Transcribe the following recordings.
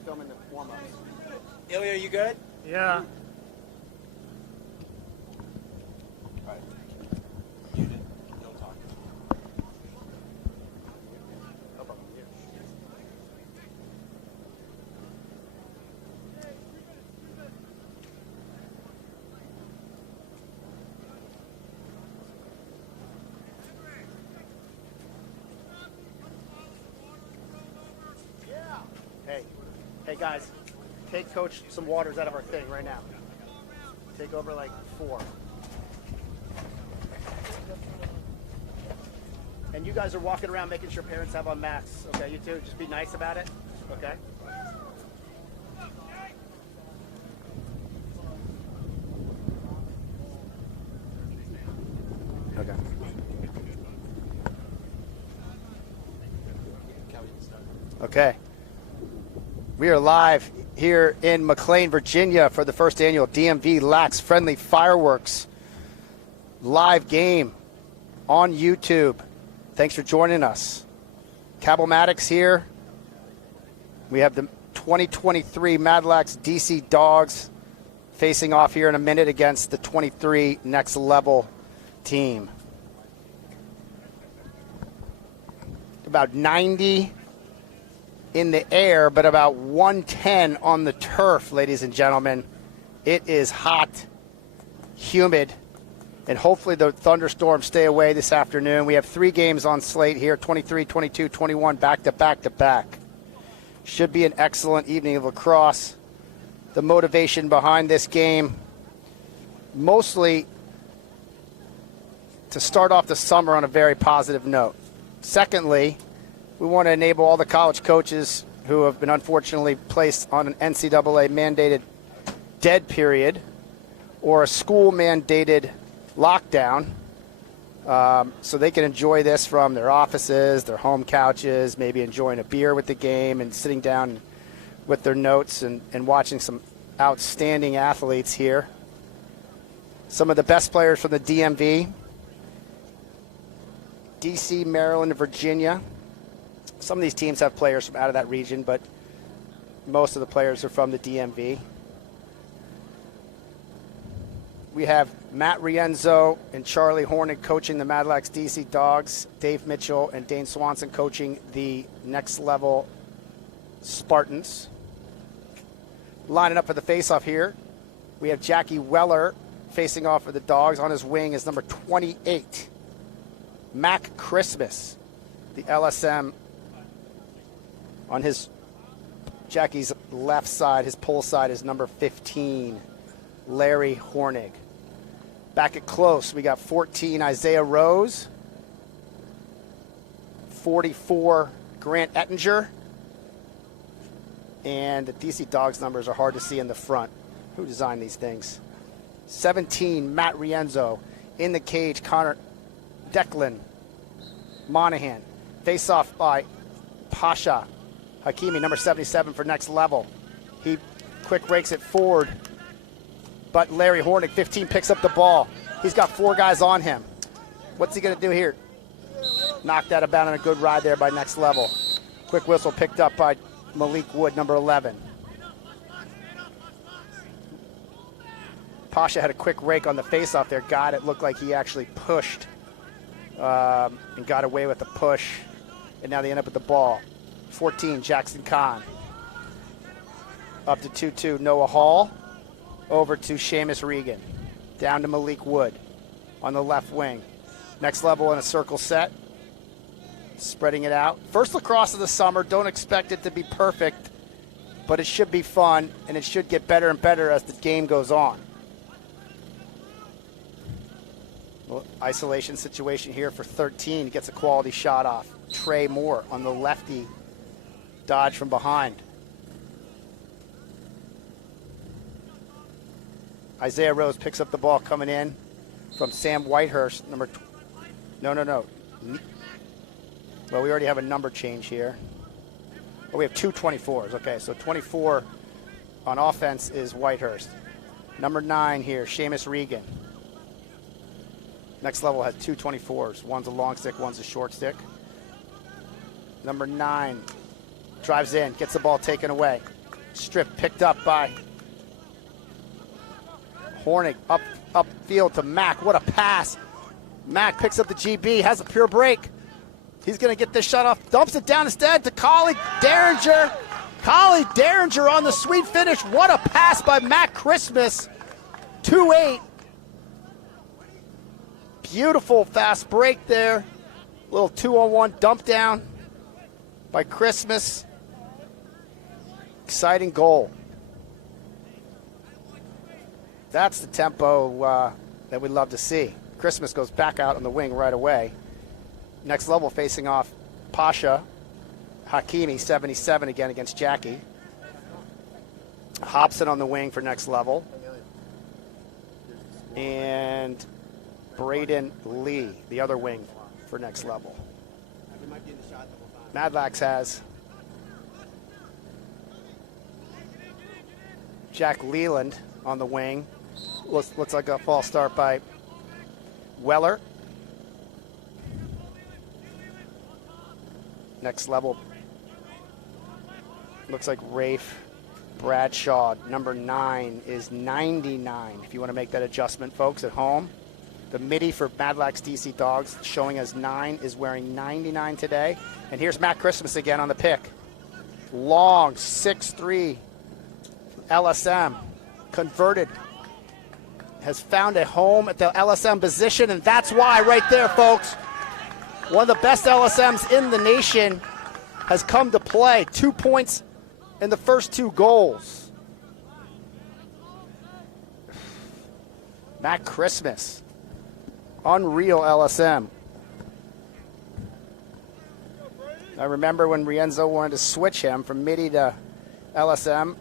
start filming the warm-ups. Ilya, you good? Yeah. All right. Muted. No talking. No problem. Hey guys, take Coach some waters out of our thing right now. Take over like 4. And you guys are walking around making sure parents have on masks. Okay, you two, just be nice about it. Okay. Okay. Okay. We are live here in McLean, Virginia for the first annual DMVLAX Friendly Fireworks live game on YouTube. Thanks for joining us. Madlax here. We have the 2023 Madlax DC Dogs facing off here in a minute against the 23 Next Level team. About 90 in the air, but about 110 on the turf, ladies and gentlemen. It is hot, humid, and hopefully the thunderstorms stay away this afternoon. We have 3 games on slate here, 23, 22, 21, back to back to back. Should be an excellent evening of lacrosse. The motivation behind this game, mostly to start off the summer on a very positive note. Secondly, we want to enable all the college coaches who have been unfortunately placed on an NCAA mandated dead period or a school mandated lockdown so they can enjoy this from their offices, their home couches, maybe enjoying a beer with the game and sitting down with their notes and watching some outstanding athletes here. Some of the best players from the DMV, DC, Maryland, and Virginia. Some of these teams have players from out of that region, but most of the players are from the DMV. We have Matt Rienzo and Charlie Hornig coaching the Madlax DC Dogs, Dave Mitchell and Dane Swanson coaching the Next Level Spartans. Lining up for the face-off here, we have Jackie Weller facing off for the Dogs. On his wing is number 28, Mac Christmas, the LSM. On his Jackie's left side, his pull side is number 15, Larry Hornig. Back at close, we got 14, Isaiah Rose, 44, Grant Ettinger, and the DC Dogs numbers are hard to see in the front. Who designed these things? 17, Matt Rienzo. In the cage, Declan, Monahan. Face off by Pasha Hakimi, number 77 for Next Level. He quick breaks it forward, but Larry Hornig, 15, picks up the ball. He's got 4 guys on him. What's he going to do here? Knocked out of bounds on a good ride there by Next Level. Quick whistle picked up by Malik Wood, number 11. Pasha had a quick rake on the face-off there. Got it. Looked like he actually pushed and got away with the push, and now they end up with the ball. 14, Jackson Kahn. Up to 2-2, Noah Hall. Over to Seamus Regan. Down to Malik Wood on the left wing. Next Level in a circle set. Spreading it out. First lacrosse of the summer. Don't expect it to be perfect, but it should be fun, and it should get better and better as the game goes on. Well, isolation situation here for 13. He gets a quality shot off. Trey Moore on the lefty. Dodge from behind. Isaiah Rose picks up the ball coming in from Sam Whitehurst, number no. Well, we already have a number change here. Oh, we have 2 24s. Okay, so 24 on offense is Whitehurst. Number 9 here, Seamus Regan. Next Level has 2 24s. One's a long stick, one's a short stick. Number 9 drives in, gets the ball taken away. Strip picked up by Hornig. Upfield to Mack. What a pass. Mack picks up the GB, has a pure break. He's going to get this shot off. Dumps it down instead to Colin Derringer. Colin Derringer on the sweet finish. What a pass by Matt Christmas. 2-8. Beautiful fast break there. Little 2-on-1 dump down by Christmas. Exciting goal. That's the tempo that we love to see. Christmas goes back out on the wing right away. Next level facing off Pasha. Hakimi, 77 again against Jackie. Hobson on the wing for next level. And Braden Lee, the other wing for next level. Madlax has Jack Leland on the wing. Looks like a false start by Weller. Next level. Looks like Rafe. Bradshaw, number 9, is 99. If you want to make that adjustment, folks, at home. The midi for Madlax DC Dogs showing as 9 is wearing 99 today. And here's Matt Christmas again on the pick. Long, 6'3", LSM, converted. Has found a home at the LSM position, and that's why right there, folks. One of the best LSMs in the nation has come to play. 2 points in the first 2 goals. Matt Christmas. Unreal LSM. I remember when Rienzo wanted to switch him from midi to LSM.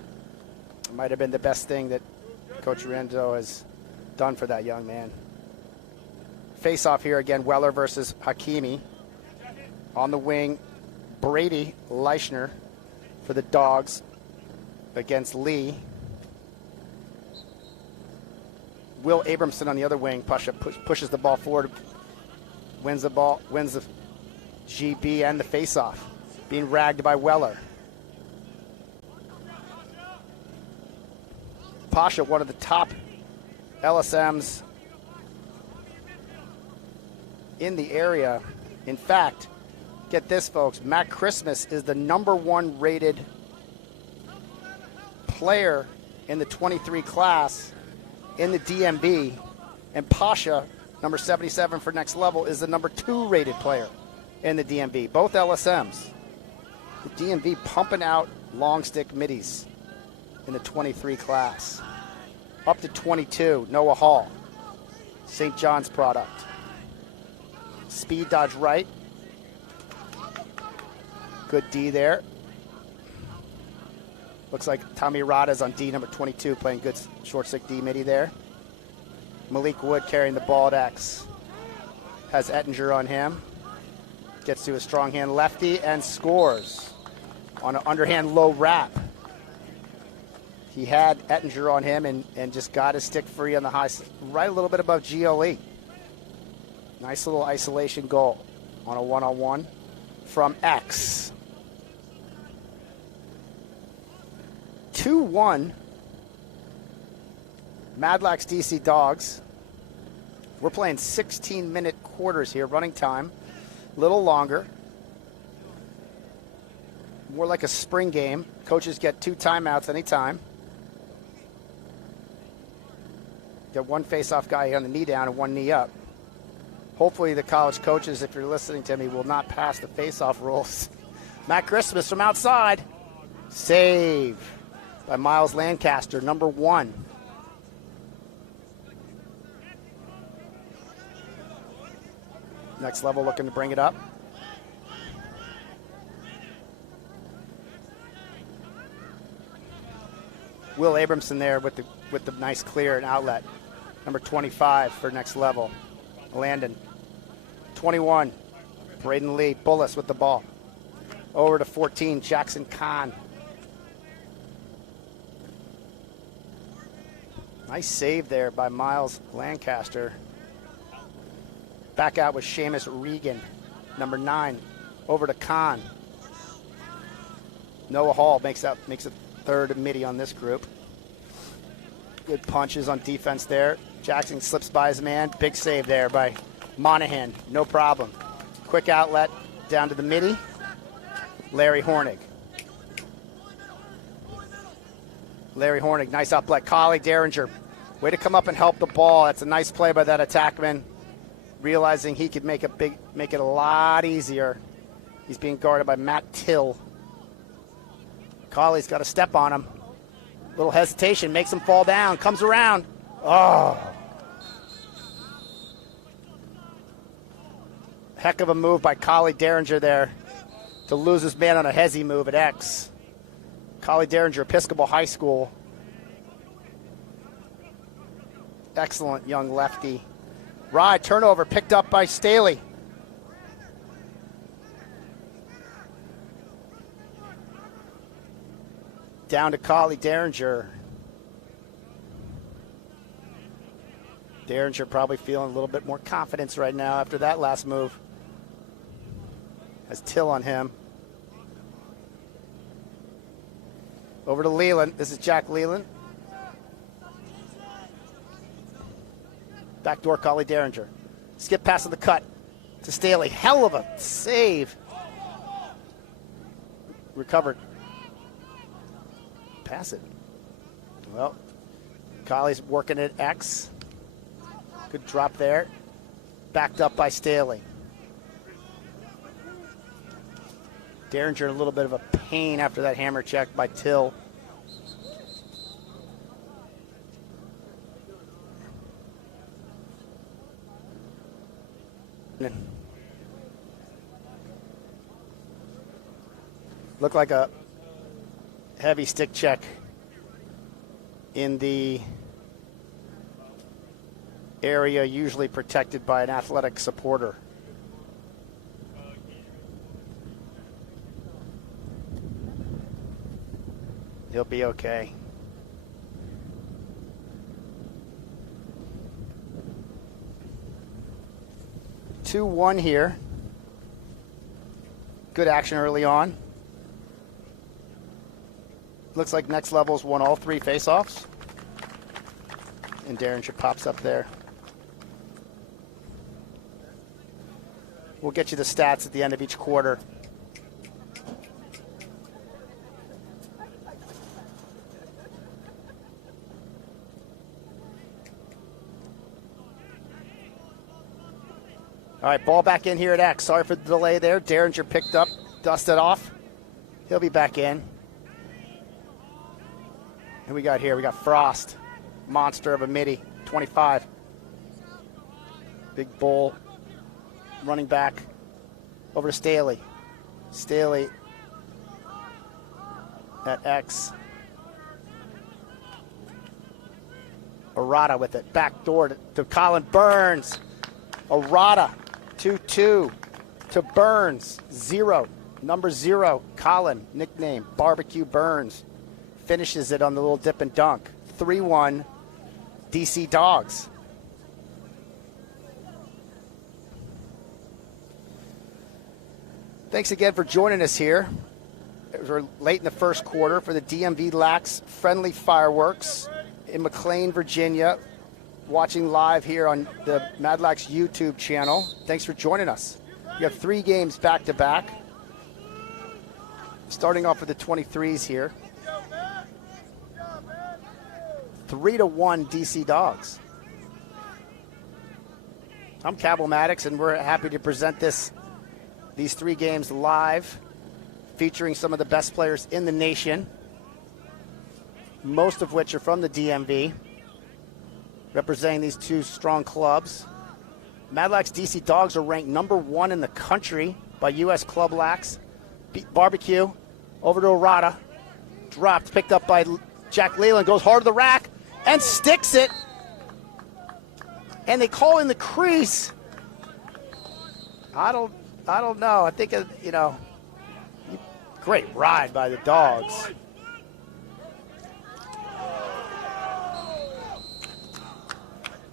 It might have been the best thing that Coach Rienzo has done for that young man. Face off here again, Weller versus Hakimi. On the wing, Brady Leichner for the Dogs against Lee. Will Abramson on the other wing. Pasha pushes the ball forward, wins the ball, wins the GB and the face-off. Being ragged by Weller. Pasha, one of the top LSMs in the area. In fact, get this, folks, Matt Christmas is the #1 rated player in the 23 class in the DMV, and Pasha, number 77 for next level, is the #2 rated player in the DMV. Both LSMs. The DMV pumping out long stick middies in the 23 class. Up to 22, Noah Hall, St. John's product. Speed dodge right. Good D there. Looks like Tommy Rada's on D, number 22, playing good short stick D midi there. Malik Wood carrying the ball at X. Has Ettinger on him. Gets to a strong hand lefty and scores on an underhand low wrap. He had Ettinger on him and just got his stick free on the high, right a little bit above GLE. Nice little isolation goal on a 1-on-1 from X. 2-1. Madlax DC Dogs. We're playing 16-minute quarters here, running time. A little longer. More like a spring game. Coaches get 2 timeouts anytime. Got 1 face-off guy on the knee down and 1 knee up. Hopefully the college coaches, if you're listening to me, will not pass the face-off rules. Matt Christmas from outside. Save by Miles Lancaster, #1. Next level looking to bring it up. Will Abramson there with the nice clear and outlet. Number 25 for next level. Landon. 21. Braden Lee. Bullis with the ball. Over to 14. Jackson Kahn. Nice save there by Miles Lancaster. Back out with Seamus Regan. Number 9. Over to Kahn. Noah Hall makes it third midi on this group. Good punches on defense there. Jackson slips by his man. Big save there by Monahan. No problem. Quick outlet down to the midi. Larry Hornig. Larry Hornig, nice outlet. Collie Derringer, way to come up and help the ball. That's a nice play by that attackman, realizing he could make it a lot easier. He's being guarded by Matt Till. Collie's got a step on him. Little hesitation, makes him fall down, comes around. Oh. Heck of a move by Collie Derringer there to lose his man on a hezzy move at X. Collie Derringer, Episcopal High School. Excellent young lefty. Rye, turnover picked up by Stahley. Down to Collie Derringer. Derringer probably feeling a little bit more confidence right now after that last move. Has Till on him. Over to Leland. This is Jack Leland. Backdoor Collie Derringer. Skip pass of the cut to Stahley. Hell of a save. Recovered. Pass it. Well, Collie's working at X. Good drop there. Backed up by Stahley. Derringer a little bit of a pain after that hammer check by Till. Looked like a heavy stick check in the area usually protected by an athletic supporter. He'll be okay. Two 1 here. Good action early on. Looks like Next Level's won all 3 faceoffs. And Derringer pops up there. We'll get you the stats at the end of each quarter. All right, ball back in here at X. Sorry for the delay there. Derringer picked up, dusted off. He'll be back in. Who we got here? We got Frost. Monster of a midi, 25. Big bull. Running back. Over to Stahley. Stahley at X. Arata with it. Back door to Colin Burns. Arata. 2-2 to Burns. 0. Number 0. Colin. Nickname. Barbecue Burns. Finishes it on the little dip and dunk. 3-1 DC Dogs. Thanks again for joining us here. We're late in the first quarter for the DMVLAX Friendly Fireworks in McLean, Virginia. Watching live here on the Madlax YouTube channel. Thanks for joining us. We have 3 games back-to-back. Starting off with the 23s here. 3-1 DC Dogs. I'm Cabell Maddox, and we're happy to present these 3 games live, featuring some of the best players in the nation, most of which are from the DMV, representing these 2 strong clubs. Madlax DC Dogs are ranked number 1 in the country by U.S. Club Lax. Barbecue over to Arata. Dropped, picked up by Jack Leland, goes hard to the rack and sticks it. And they call in the crease. I don't know. I think, great ride by the Dogs.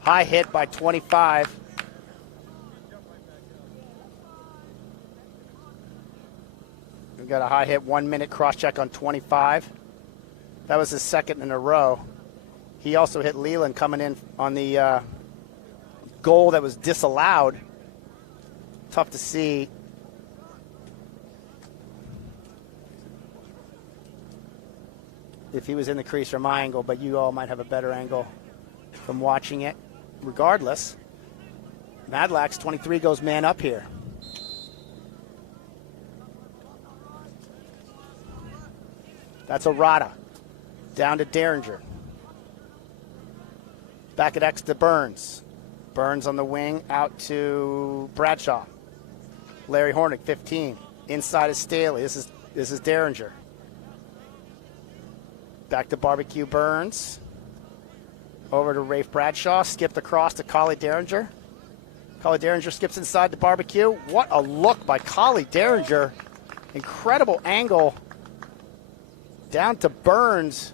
High hit by 25. We've got a high hit 1 minute cross check on 25. That was his second in a row. He also hit Leland coming in on the goal that was disallowed. Tough to see. If he was in the crease from my angle, but you all might have a better angle from watching it. Regardless, Madlax, 23, goes man up here. That's Arata. Down to Derringer. Back at X to Burns. Burns on the wing, out to Bradshaw. Larry Hornick, 15. Inside is Stahley. This is Derringer. Back to Barbecue Burns. Over to Rafe Bradshaw. Skipped across to Collie Derringer. Collie Derringer skips inside the Barbecue. What a look by Collie Derringer. Incredible angle. Down to Burns,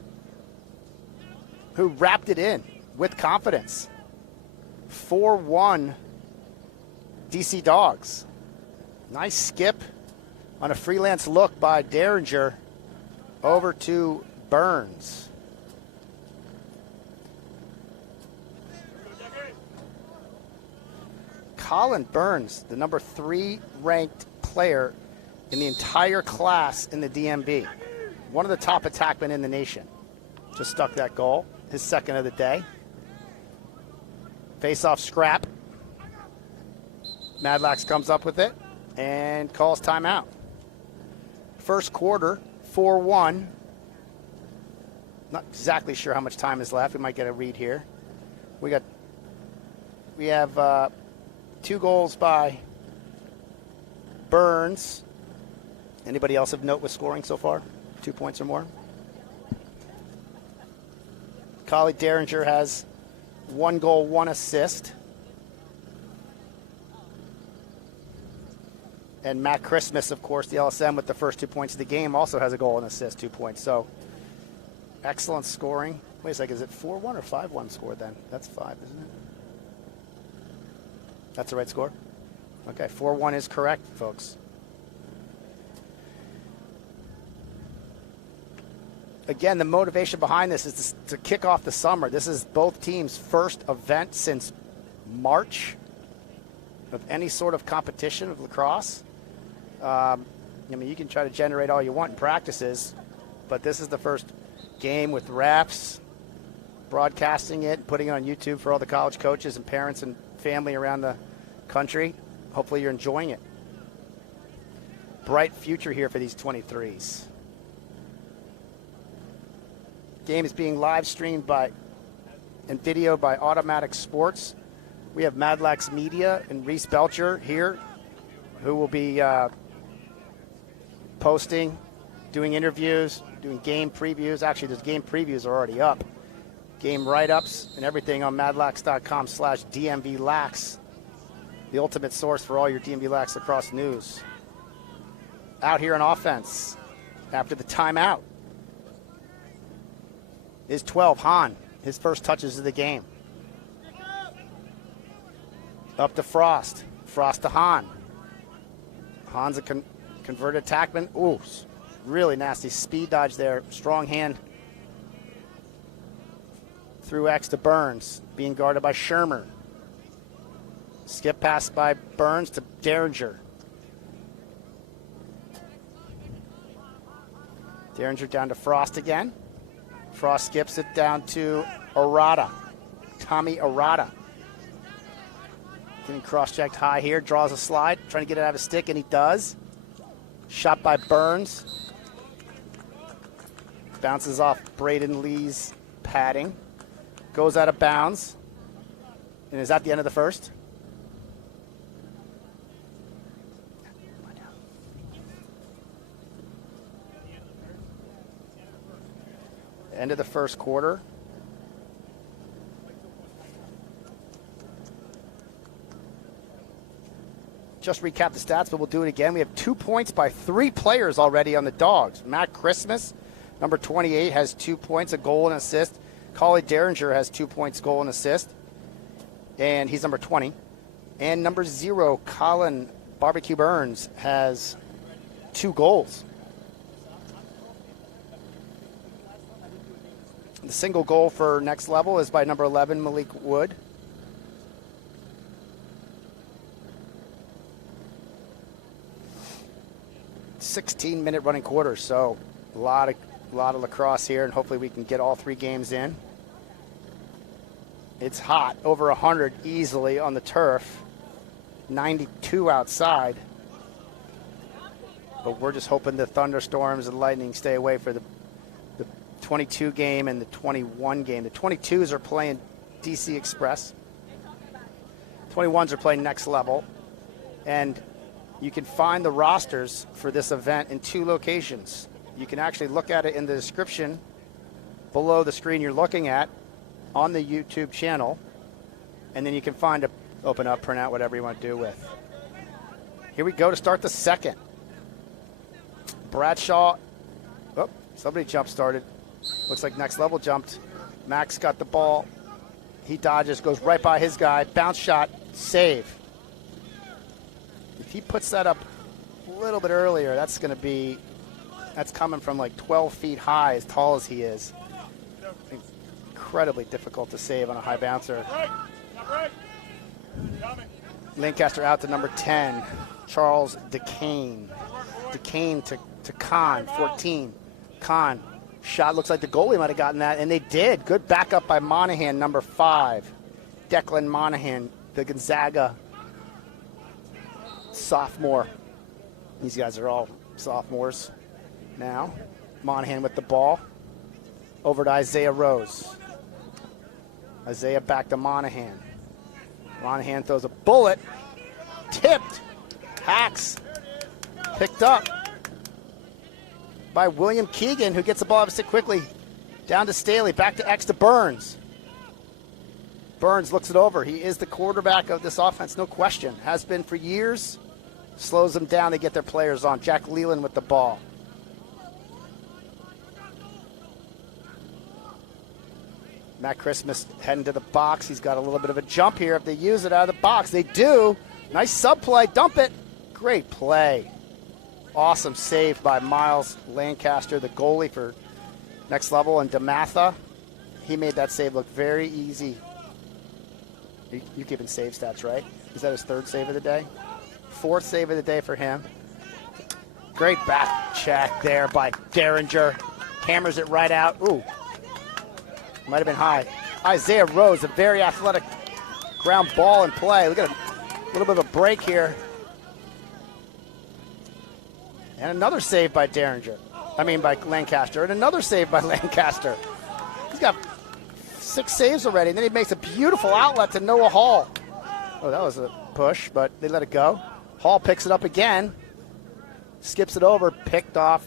who wrapped it in with confidence. 4-1 DC Dogs. Nice skip on a freelance look by Derringer over to Burns. Colin Burns, the number 3 ranked player in the entire class in the DMV. One of the top attackmen in the nation. Just stuck that goal, his second of the day. Face-off scrap. Madlax comes up with it and calls timeout. First quarter, 4-1. Not exactly sure how much time is left. We might get a read here. We have 2 goals by Burns. Anybody else of note with scoring so far? 2 points or more? Collie Derringer has 1 goal, 1 assist. And Matt Christmas, of course, the LSM with the first 2 points of the game, also has a goal and assist, 2 points. So excellent scoring. Wait a second, is it 4-1 or 5-1 score then? That's 5, isn't it? That's the right score? Okay, 4-1 is correct, folks. Again, the motivation behind this is to kick off the summer. This is both teams' first event since March of any sort of competition of lacrosse. I mean, you can try to generate all you want in practices, but this is the first game with refs, broadcasting it, putting it on YouTube for all the college coaches and parents and family around the country. Hopefully you're enjoying it. Bright future here for these 23s. Game is being live streamed and videoed by Automatic Sports. We have Madlax Media and Reese Belcher here, who will be posting, doing interviews, doing game previews. Actually, those game previews are already up. Game write-ups and everything on madlax.com/DMVLAX, the ultimate source for all your DMVLAX lacrosse news. Out here on offense after the timeout is 12, Han, his first touches of the game. Up to Frost. Frost to Han. Han's a converted attackman. Ooh, really nasty speed dodge there. Strong hand through X to Burns, being guarded by Shermer. Skip pass by Burns to Derringer. Derringer down to Frost again. Frost skips it down to Arata. Tommy Arata. Getting cross-checked high here, draws a slide, trying to get it out of his stick, and he does. Shot by Burns. Bounces off Braden Lee's padding. Goes out of bounds. And is that the end of the first? End of the first quarter. Just recap the stats, but we'll do it again. We have 2 points by 3 players already on the Dogs. Matt Christmas, number 28, has 2 points, a goal and assist. Collie Derringer has 2 points, goal and assist. And he's number 20. And number 0, Colin Barbecue Burns, has 2 goals. The single goal for next level is by number 11, Malik Wood. -16-minute running quarter, so a lot of lacrosse here, and hopefully we can get all 3 games in. It's hot, over 100 easily on the turf, 92 outside. But we're just hoping the thunderstorms and lightning stay away for the 22 game and the 21 game. The 22s are playing DC Express. 21s are playing next level. And you can find the rosters for this event in 2 locations. You can actually look at it in the description below the screen you're looking at on the YouTube channel. And then you can find open up, print out, whatever you want to do with. Here we go to start the second. Bradshaw, oh, somebody jump started. Looks like next level jumped. Max got the ball. He dodges, goes right by his guy. Bounce shot, save. If he puts that up a little bit earlier, that's coming from like 12 feet high, as tall as he is. Incredibly difficult to save on a high bouncer. Lancaster out to number 10, Charles Decane. Decane to Khan, 14. Khan, shot, looks like the goalie might have gotten that, and they did. Good backup by Monahan, number 5. Declan Monahan, the Gonzaga sophomore. These guys are all sophomores now. Monahan with the ball. Over to Isaiah Rose. Isaiah back to Monahan. Monahan throws a bullet. Tipped. Hacks. Picked up by William Keegan, who gets the ball off his stick quickly. Down to Stahley, back to X to Burns. Burns looks it over. He is the quarterback of this offense, no question. Has been for years. Slows them down, they get their players on. Jack Leland with the ball. Matt Christmas heading to the box. He's got a little bit of a jump here if they use it out of the box. They do. Nice sub play. Dump it. Great play. Awesome save by Miles Lancaster, the goalie for next level, and DeMatha. He made that save look very easy. You keeping save stats, right? Is that his 3rd save of the day? 4th save of the day for him. Great back check there by Derringer. Hammers it right out. Ooh. Might have been high. Isaiah Rose, a very athletic ground ball in play. Look at a little bit of a break here. And another save by by Lancaster. And another save by Lancaster. He's got 6 saves already. And then he makes a beautiful outlet to Noah Hall. Oh, that was a push, but they let it go. Hall picks it up again. Skips it over, picked off.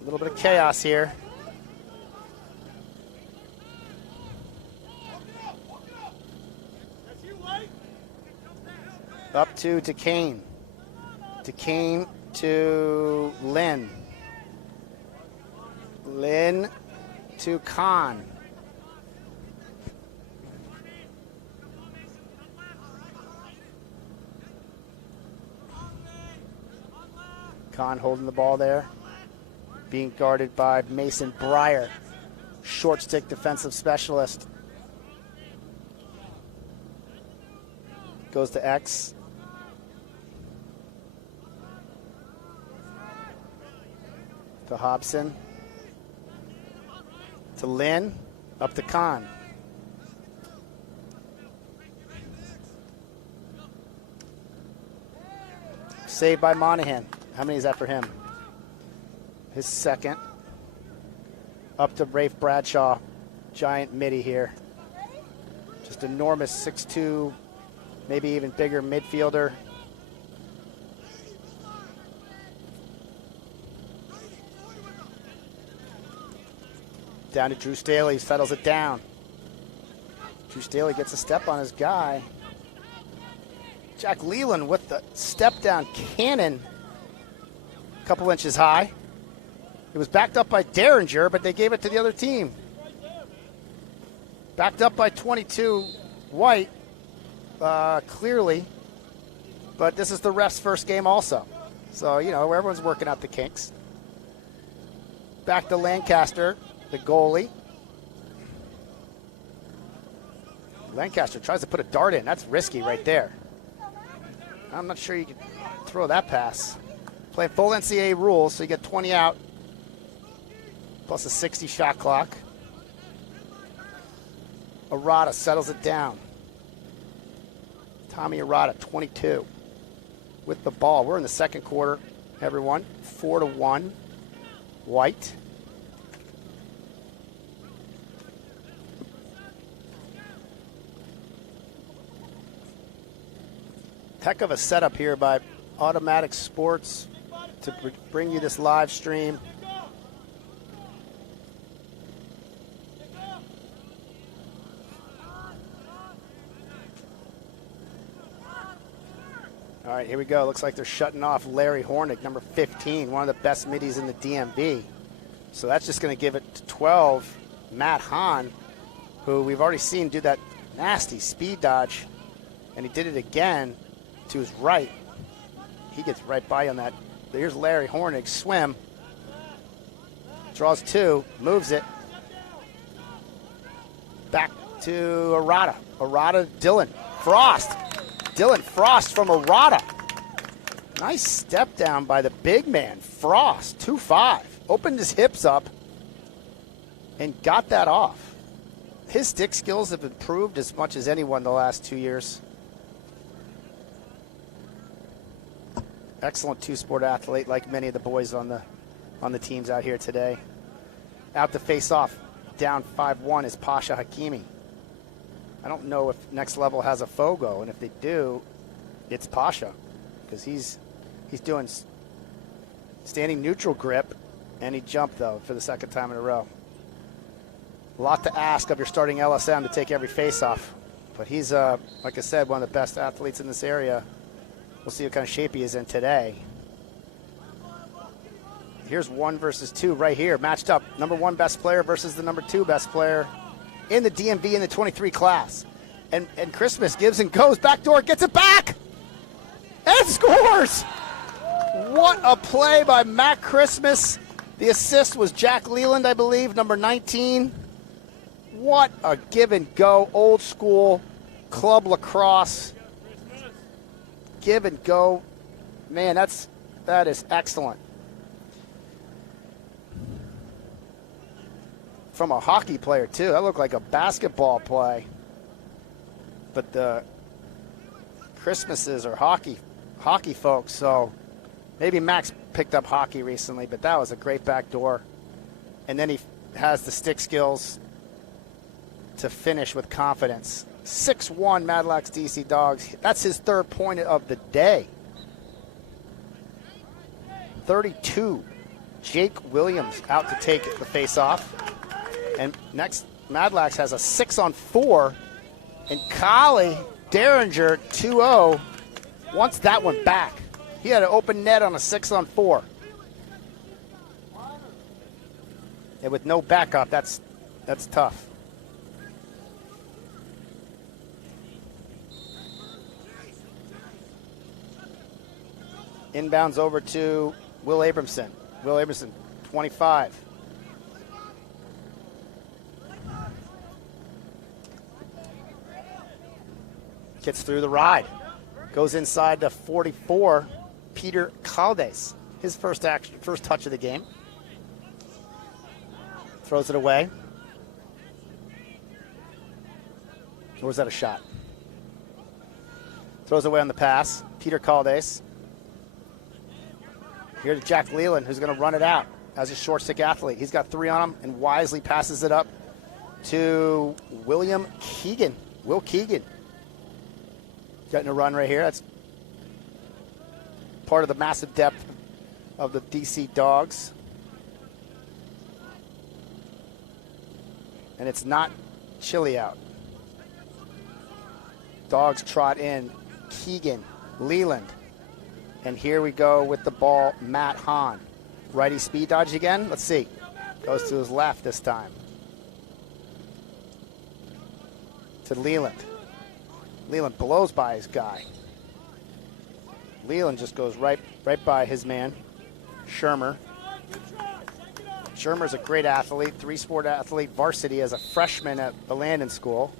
A little bit of chaos here. Up to Decane. Decane to Lynn. Lynn to Khan. Khan holding the ball there. Being guarded by Mason Bryer, short stick defensive specialist. Goes to X. To Hobson. To Lynn. Up to Khan. Saved by Monahan. How many is that for him? His 2nd. Up to Rafe Bradshaw. Giant midi here. Just enormous 6'2", maybe even bigger midfielder. Down to Drew Stahley, he settles it down. Drew Stahley gets a step on his guy. Jack Leland with the step down cannon. A couple inches high. It was backed up by Derringer, but they gave it to the other team. Backed up by 22 White, clearly. But this is the ref's first game also. So, you know, everyone's working out the kinks. Back to Lancaster, the goalie. Lancaster tries to put a dart in. That's risky right there. I'm not sure you can throw that pass. Playing full NCAA rules, so you get 20 out, plus a 60 shot clock. Arata settles it down. Tommy Arata, 22, with the ball. We're in the second quarter, everyone. 4-1, White. Heck of a setup here by Automatic Sports to bring you this live stream. All right, here we go. Looks like they're shutting off Larry Hornick, number 15, one of the best middies in the DMV. So that's just going to give it to 12, Matt Han, who we've already seen do that nasty speed dodge, and he did it again to his right. He gets right by on that. Here's Larry Hornick, swim. Draws two, moves it. Back to Arata. Arata, Dylan. Frost. Dylan Frost from Arata. Nice step down by the big man, Frost, 2-5. Opened his hips up and got that off. His stick skills have improved as much as anyone the last 2 years. Excellent two-sport athlete, like many of the boys on the teams out here today. Out to face off, down 5-1 is Pasha Hakimi. I don't know if Next Level has a FOGO, and if they do, it's Pasha, because he's doing standing neutral grip, and he jumped, though, for the second time in a row. A lot to ask of your starting LSM to take every face-off, but he's, like I said, one of the best athletes in this area. We'll see what kind of shape he is in today. Here's 1 versus 2 right here, matched up. Number 1 best player versus the number 2 best player in the DMV in the 23 class. And Christmas gives and goes, backdoor, gets it back, and scores! What a play by Matt Christmas. The assist was Jack Leland, I believe, number 19. What a give and go, old school club lacrosse. Give and go. Man, that is excellent. From a hockey player, too. That looked like a basketball play. But the Christmases are hockey folks, so maybe Max picked up hockey recently, but that was a great backdoor. And then he has the stick skills to finish with confidence. 6-1 Madlax DC Dogs. That's his third point of the day. 32. Jake Williams out to take the face-off. And next, Madlax has a 6-on-4. And Colin Derringer, 2-0, wants that one back. He had an open net on a 6-on-4. And with no backup, that's tough. Inbounds over to Will Abramson. Will Abramson, 25. Gets through the ride. Goes inside to 44, Peter Caldes. His first touch of the game. Throws it away. Or was that a shot? Throws away on the pass. Peter Caldes. Here to Jack Leland, who's going to run it out as a short stick athlete. He's got 3 on him and wisely passes it up to William Keegan. Will Keegan. Getting a run right here. That's part of the massive depth of the DC Dogs. And it's not chilly out. Dogs trot in Keegan, Leland. And here we go with the ball, Matt Han. Righty speed dodge again. Let's see. Goes to his left this time. to Leland. Leland blows by his guy. Leland just goes right by his man, Shermer. Shermer's a great athlete, three-sport athlete, varsity as a freshman at the Landon school.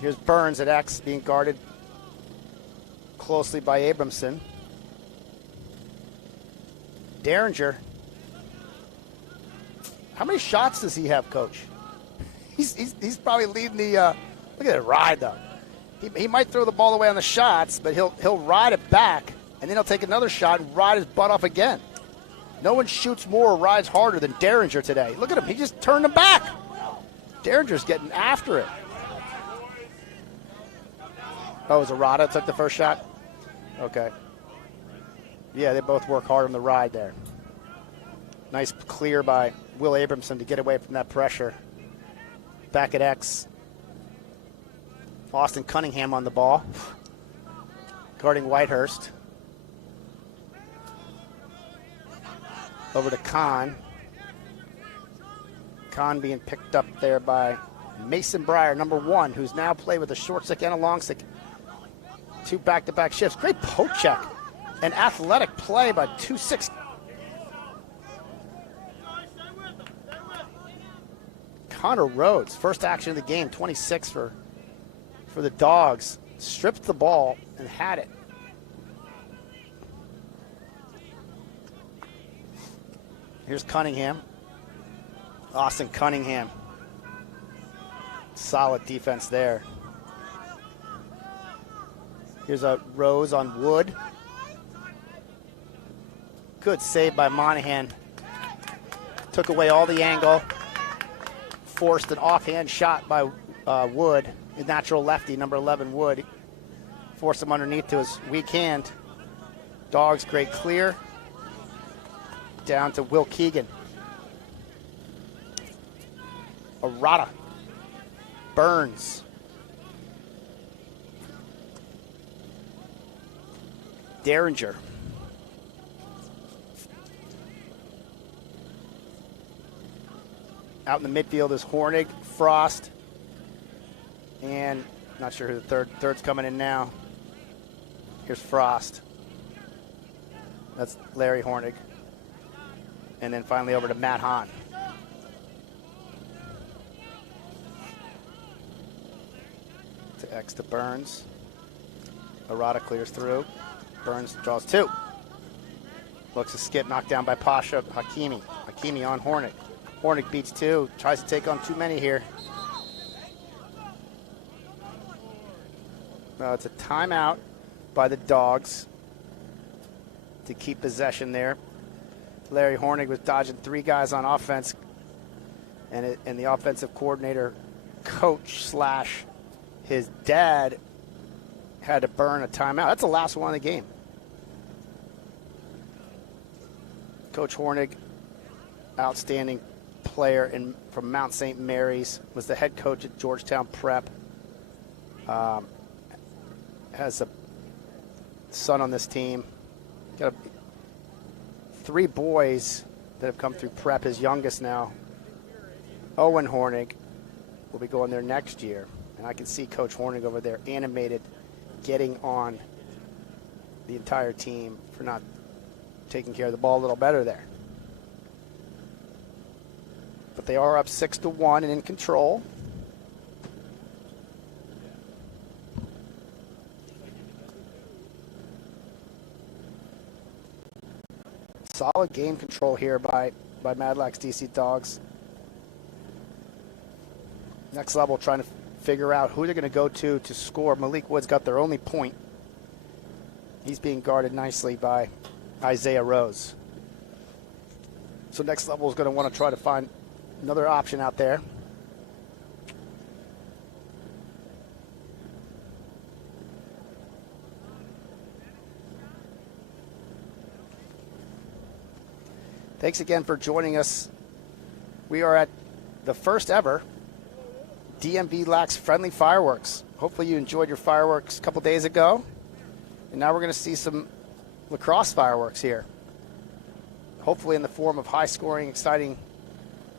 Here's Burns at X being guarded closely by Abramson. Derringer. How many shots does he have, Coach? He's probably leading the. Look at that ride though. He might throw the ball away on the shots, but he'll ride it back, and then he'll take another shot and ride his butt off again. No one shoots more or rides harder than Derringer today. Look at him. He just turned him back. Derringer's getting after it. Oh, Zarata took the first shot? Okay. Yeah, they both work hard on the ride there. Nice clear by Will Abramson to get away from that pressure. Back at X. Austin Cunningham on the ball. Guarding Whitehurst. Over to Kahn. Kahn being picked up there by Mason Bryer, number 1, who's now played with a short stick and a long stick. 2 back-to-back shifts. Great poke check and athletic play by 2-6. Connor Rhodes, first action of the game, 26 for the Dogs. Stripped the ball and had it. Here's Cunningham. Austin Cunningham. Solid defense there. Here's a Rose on Wood. Good save by Monahan. Took away all the angle. Forced an offhand shot by Wood. His natural lefty, number 11 Wood. Forced him underneath to his weak hand. Dogs great clear. Down to Will Keegan. Arata. Burns. Derringer. Out in the midfield is Hornig, Frost, and not sure who the third's coming in now. Here's Frost. That's Larry Hornig. And then finally over to Matt Han. To X to Burns. Arata clears through. Burns draws 2. Looks to skip, knocked down by Pasha Hakimi. Hakimi on Hornig. Hornig beats 2, tries to take on too many here. It's a timeout by the Dogs to keep possession there. Larry Hornig was dodging 3 guys on offense, and the offensive coordinator coach / his dad had to burn a timeout. That's the last one of the game. Coach Hornig, outstanding player from Mount St. Mary's, was the head coach at Georgetown Prep. Has a son on this team. Got 3 boys that have come through Prep. His youngest now, Owen Hornig, will be going there next year. And I can see Coach Hornig over there animated, getting on the entire team for not taking care of the ball a little better there. But they are up 6-1 and in control. Solid game control here by Madlax DC Dogs. Next level, trying to figure out who they're going to go to score. Malik Wood's got their only point. He's being guarded nicely by Isaiah Rose. So next level is going to want to try to find another option out there. Thanks again for joining us. We are at the first ever DMVLAX Friendly Fireworks. Hopefully you enjoyed your fireworks a couple days ago. And now we're going to see some lacrosse fireworks here. Hopefully in the form of high-scoring, exciting,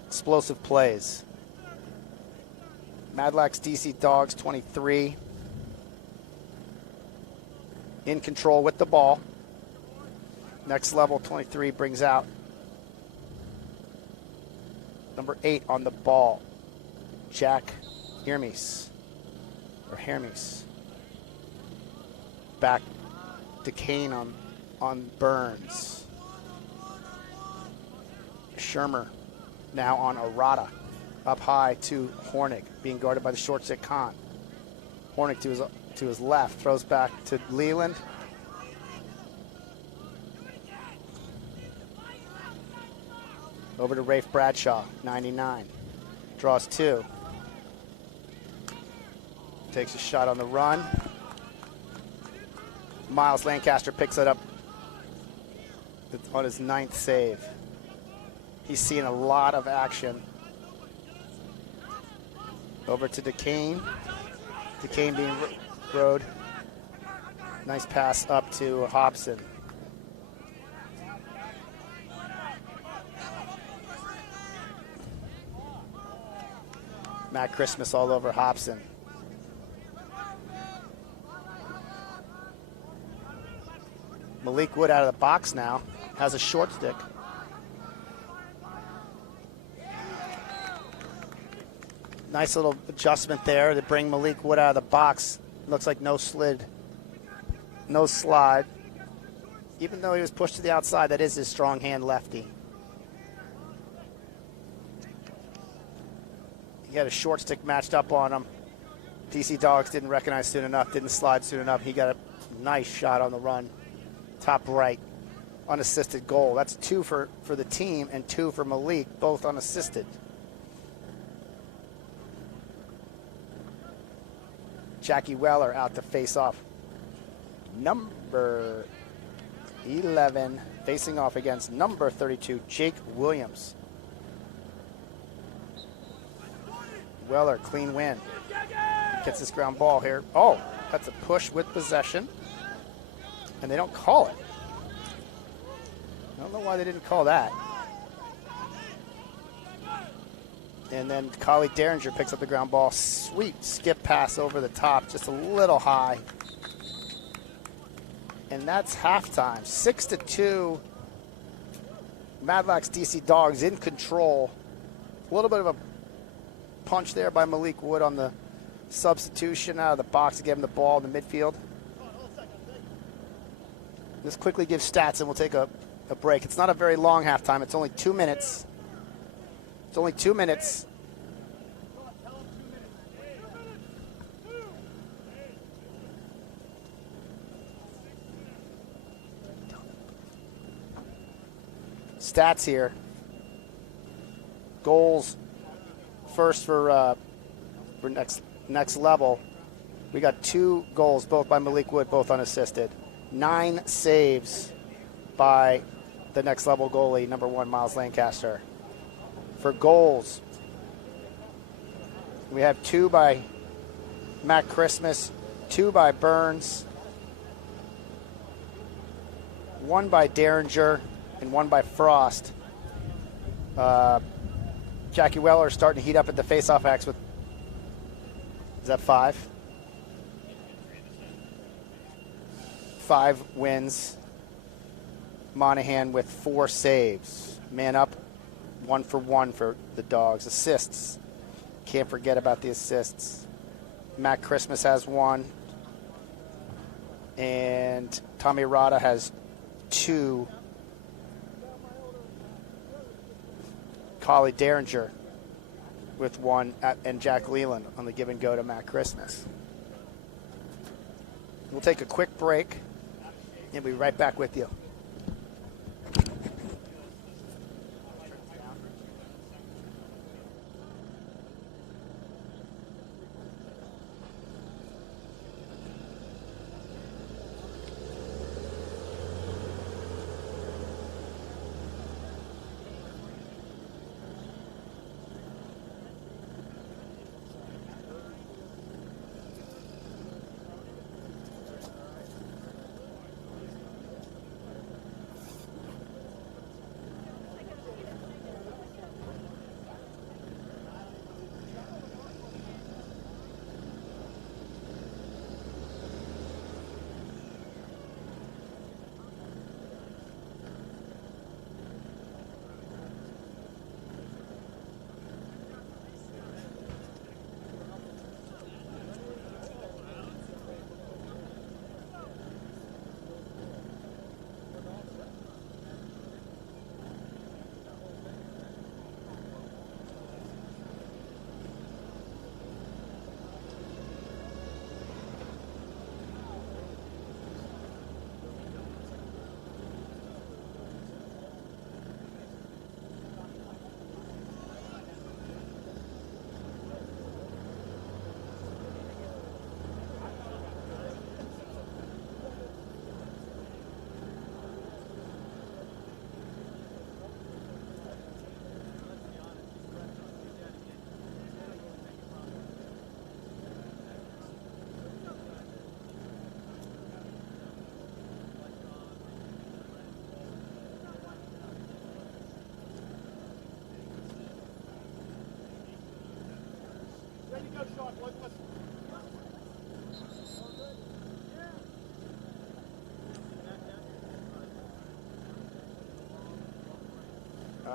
explosive plays. Madlax DC Dogs 23. In control with the ball. Next level 23 brings out number 8 on the ball, Jack Hermes. Back to Kane on Burns. Shermer now on Arata. Up high to Hornig, being guarded by the short stick Khan. Hornig to his left, throws back to Leland. Over to Rafe Bradshaw, 99. Draws 2. Takes a shot on the run. Miles Lancaster picks it up on his 9th save. He's seeing a lot of action. Over to Declan. Declan being rode. Nice pass up to Hobson. Matt Christmas all over Hobson. Malik Wood out of the box now. Has a short stick. Nice little adjustment there to bring Malik Wood out of the box. Looks like no slide. Even though he was pushed to the outside, that is his strong hand lefty. He had a short stick matched up on him. DC Dogs didn't recognize soon enough, didn't slide soon enough. He got a nice shot on the run. Top right, unassisted goal. That's 2 for the team and 2 for Malik, both unassisted. Jackie Weller out to face off. Number 11 facing off against number 32, Jake Williams. Weller, clean win. Gets this ground ball here. Oh, that's a push with possession. And they don't call it. I don't know why they didn't call that. And then Collie Derringer picks up the ground ball. Sweet skip pass over the top, just a little high. And that's halftime. 6-2. Madlax DC Dogs in control. A little bit of a punch there by Malik Wood on the substitution out of the box to give him the ball in the midfield. Let's quickly give stats and we'll take a break. It's not a very long halftime. It's only 2 minutes. It's only 2 minutes. Stats here. Goals first for next level. We got 2 goals, both by Malik Wood, both unassisted. 9 saves by the next level goalie, number 1, Miles Lancaster. For goals, we have 2 by Matt Christmas, 2 by Burns, 1 by Derringer, and 1 by Frost. Jackie Weller starting to heat up at the face-off axe with, is that 5? 5 wins. Monahan with 4 saves. Man up, 1 for 1 for the Dogs. Assists, can't forget about the assists. Matt Christmas has 1. And Tommy Arata has 2. Collie Derringer with 1, and Jack Leland on the give and go to Matt Christmas. We'll take a quick break and we'll be right back with you. All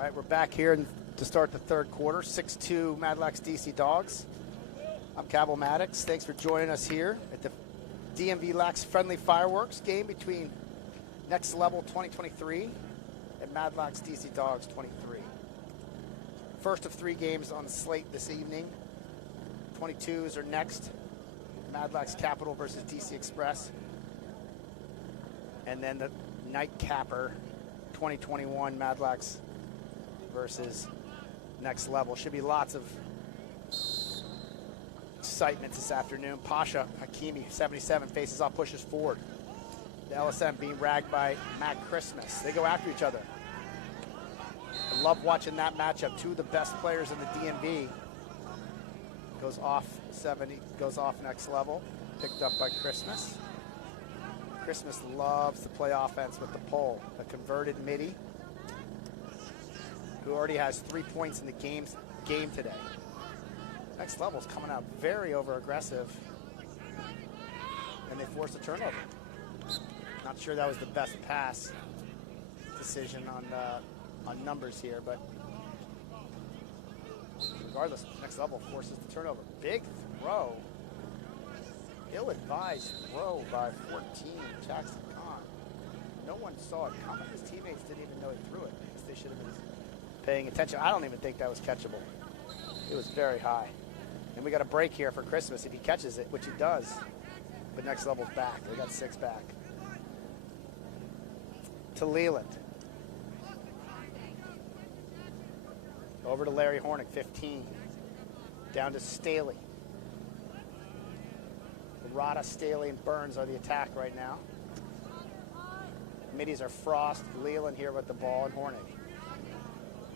right, we're back here to start the third quarter. 6-2 Madlax DC Dogs. I'm Cabell Maddox. Thanks for joining us here at the DMVLAX Friendly Fireworks game between Next Level 2023 and Madlax DC Dogs 23. First of 3 games on the slate this evening. 22s are next. Madlax Capital versus DC Express. And then the night capper, 2021 Madlax versus Next Level. Should be lots of excitement this afternoon. Pasha Hakimi, 77, faces off, pushes forward. The LSM being ragged by Matt Christmas. They go after each other. I love watching that matchup. 2 of the best players in the DMV. Goes off 70, goes off Next Level. Picked up by Christmas. Christmas loves to play offense with the pole. A converted midi who already has 3 points in the game today. Next Level's coming out very over-aggressive, and they forced a turnover. Not sure that was the best pass decision on numbers here, but regardless, Next Level forces the turnover. Big throw. Ill-advised throw by 14, Jackson Khan. No one saw it coming. His teammates didn't even know he threw it. I guess they should have been paying attention. I don't even think that was catchable. It was very high. And we got a break here for Christmas if he catches it, which he does. But Next Level's back. They got 6 back. To Leland. Over to Larry Hornick, 15. Down to Stahley. Rada, Stahley, and Burns are the attack right now. Middies are Frost, Leland here with the ball, and Hornick.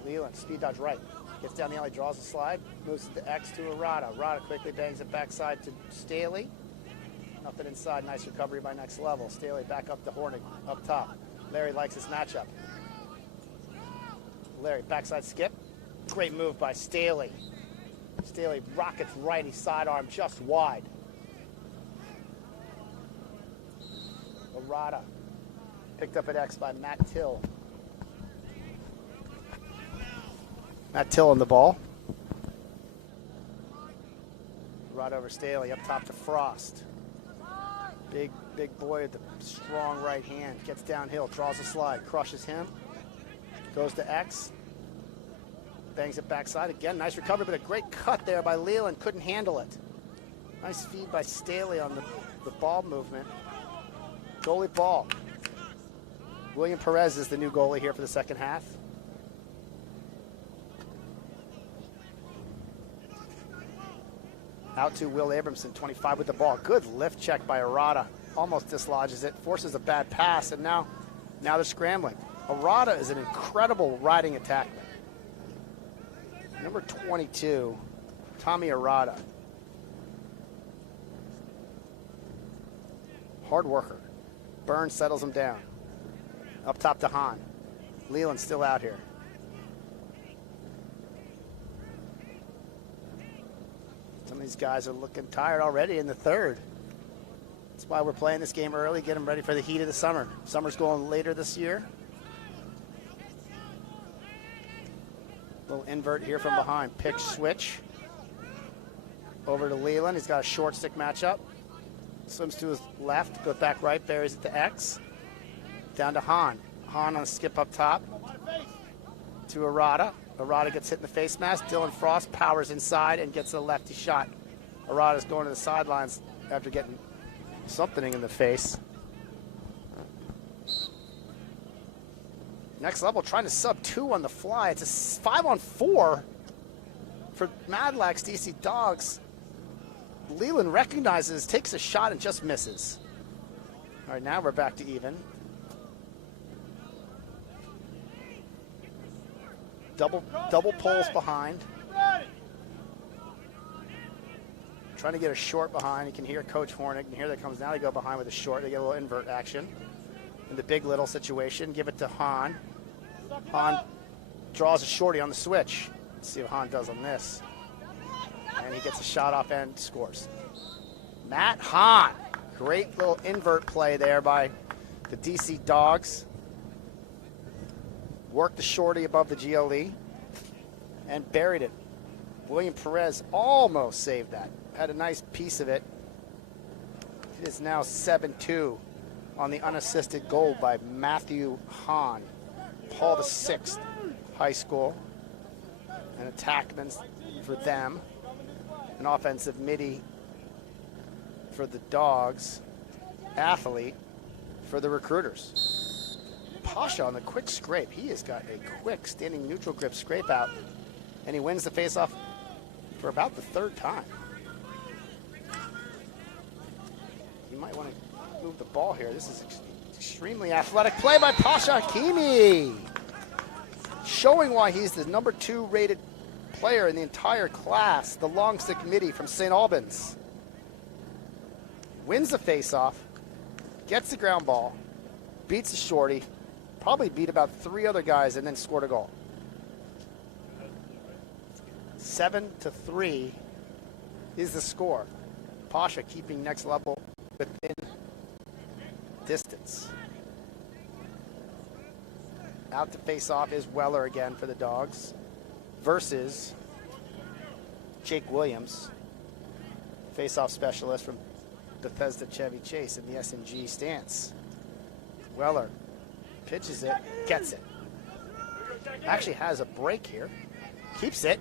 Leland, speed dodge right. Gets down the alley, draws a slide, moves to X to Rada. Rada quickly bangs it backside to Stahley. Nothing inside, nice recovery by Next Level. Stahley back up to Hornick, up top. Larry likes his matchup. Larry, backside skip. Great move by Stahley. Stahley rockets right, he sidearm just wide. Rada picked up at X by Matt Till. Matt Till on the ball. Rada over Stahley, up top to Frost. Big boy with the strong right hand. Gets downhill, draws a slide, crushes him. Goes to X. Bangs it backside again. Nice recovery, but a great cut there by Leland. Couldn't handle it. Nice feed by Stahley on the ball movement. Goalie ball. William Perez is the new goalie here for the second half. Out to Will Abramson, 25 with the ball. Good lift check by Arata. Almost dislodges it, forces a bad pass, and now they're scrambling. Arata is an incredible riding attackman. Number 22, Tommy Arata. Hard worker. Burns settles him down. Up top to Hahn. Leland's still out here. Some of these guys are looking tired already in the third. That's why we're playing this game early, get them ready for the heat of the summer. Summer's going later this year. Little invert here from behind. Pitch switch. Over to Leland. He's got a short stick matchup. Swims to his left, goes back right, buries it to X. Down to Hahn. Hahn on a skip up top. To Arata. Arata gets hit in the face mask. Dylan Frost powers inside and gets a lefty shot. Arata's going to the sidelines after getting something in the face. Next Level trying to sub 2 on the fly. It's a 5-on-4 for Madlax DC Dogs. Leland recognizes, takes a shot, and just misses. All right, now we're back to even. Double pulls behind. Trying to get a short behind. You can hear Coach Hornick, and here that comes. Now they go behind with a short. They get a little invert action. In the big little situation, give it to Hahn. Hahn draws a shorty on the switch. Let's see what Hahn does on this. And he gets a shot off and scores. Matt Han. Great little invert play there by the DC Dogs. Worked the shorty above the GLE and buried it. William Perez almost saved that. Had a nice piece of it. It is now 7-2 on the unassisted goal by Matthew Han. Paul VI High School. An attackman for them. An offensive midi for the Dogs. Athlete for the Recruiters. Pasha on the quick scrape. He has got a quick standing neutral grip scrape out. And he wins the faceoff for about the third time. You might want to move the ball here. This is extremely athletic play by Pasha Hakimi. Showing why he's the number 2 rated player in the entire class, the long stick midi from St. Albans. Wins the faceoff, gets the ground ball, beats the shorty, probably beat about 3 other guys, and then scored a goal. 7-3 is the score. Pasha keeping next level within distance. Out to face off is Weller again for the Dogs versus Jake Williams, face-off specialist from Bethesda Chevy Chase in the S&G stance. Weller pitches it, gets it. Actually has a break here. Keeps it.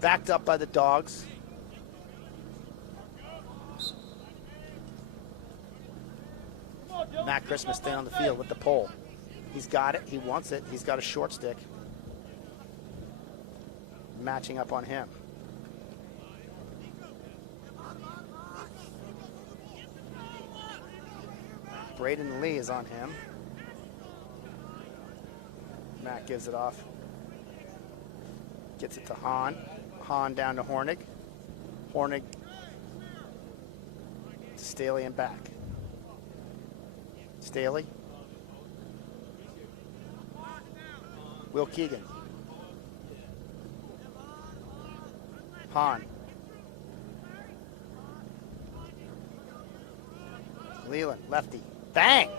Backed up by the Dogs. Matt Christmas staying on the field with the pole. He's got it. He wants it. He's got a short stick. Matching up on him. Braden Lee is on him. Matt gives it off. Gets it to Han. Han down to Hornig. Hornig to Stahley and back. Stahley. Will Keegan. Han. Leland, lefty. Bang!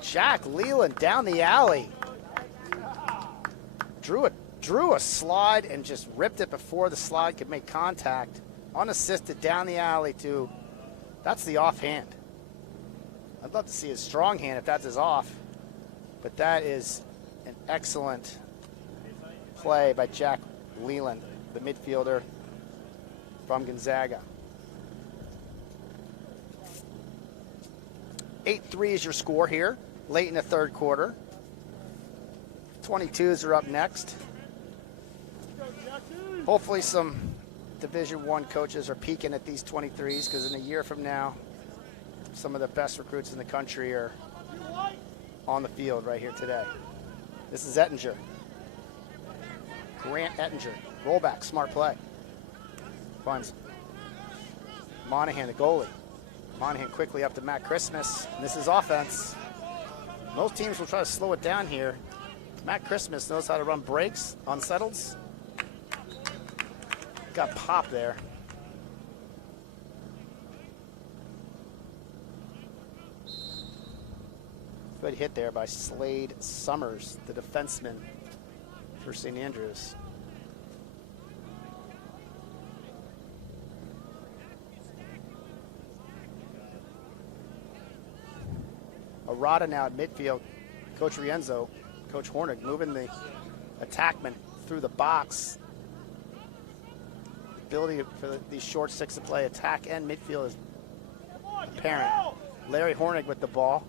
Jack Leland down the alley. Drew a slide and just ripped it before the slide could make contact. Unassisted down the alley to, that's the offhand. I'd love to see his strong hand if that's his off. But that is an excellent play by Jack Leland, the midfielder from Gonzaga. 8-3 is your score here, late in the third quarter. 22s are up next. Hopefully some Division I coaches are peeking at these 23s, because in a year from now, some of the best recruits in the country are on the field right here today. This is Ettinger. Grant Ettinger. Rollback, smart play. Finds Monahan, the goalie. Monahan quickly up to Matt Christmas. And this is offense. Most teams will try to slow it down here. Matt Christmas knows how to run breaks, unsettles. Got popped there. Good hit there by Slade Summers, the defenseman for St. Andrews. Arata now at midfield. Coach Rienzo, Coach Hornig moving the attackman through the box. Ability for these short sticks to play attack and midfield is apparent. Larry Hornig with the ball.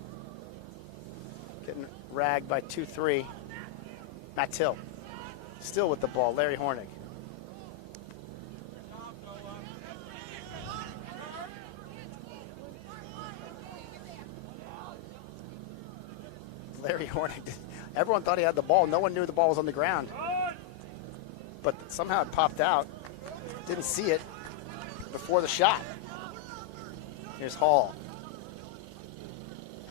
Getting ragged by 2-3. Matt Till still with the ball. Larry Hornig. Larry Hornig. Everyone thought he had the ball. No one knew the ball was on the ground. But somehow it popped out. Didn't see it before the shot. Here's Hall.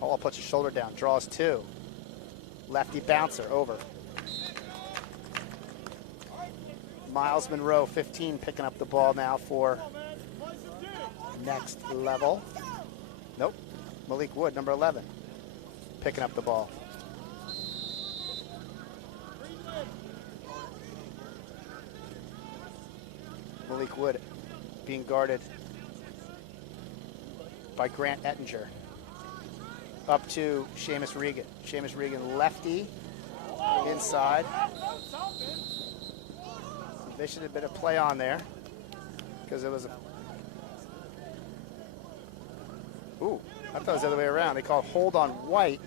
Hall puts his shoulder down, draws 2. Lefty bouncer over. Miles Monroe, 15, picking up the ball now for next level. Nope. Malik Wood, number 11, picking up the ball. Malik Wood being guarded by Grant Ettinger. Up to Seamus Regan. Seamus Regan, lefty, inside. They should have been a play on there because it was a... Ooh, I thought it was the other way around. They called hold on White.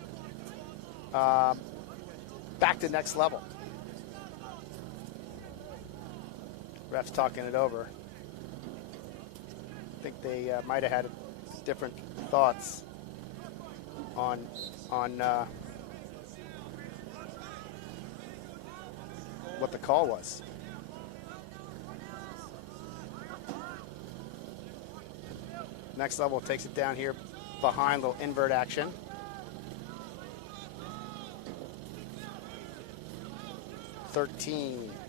Back to next level. Ref's talking it over. I think they might have had different thoughts on what the call was. Next level takes it down here behind, little invert action.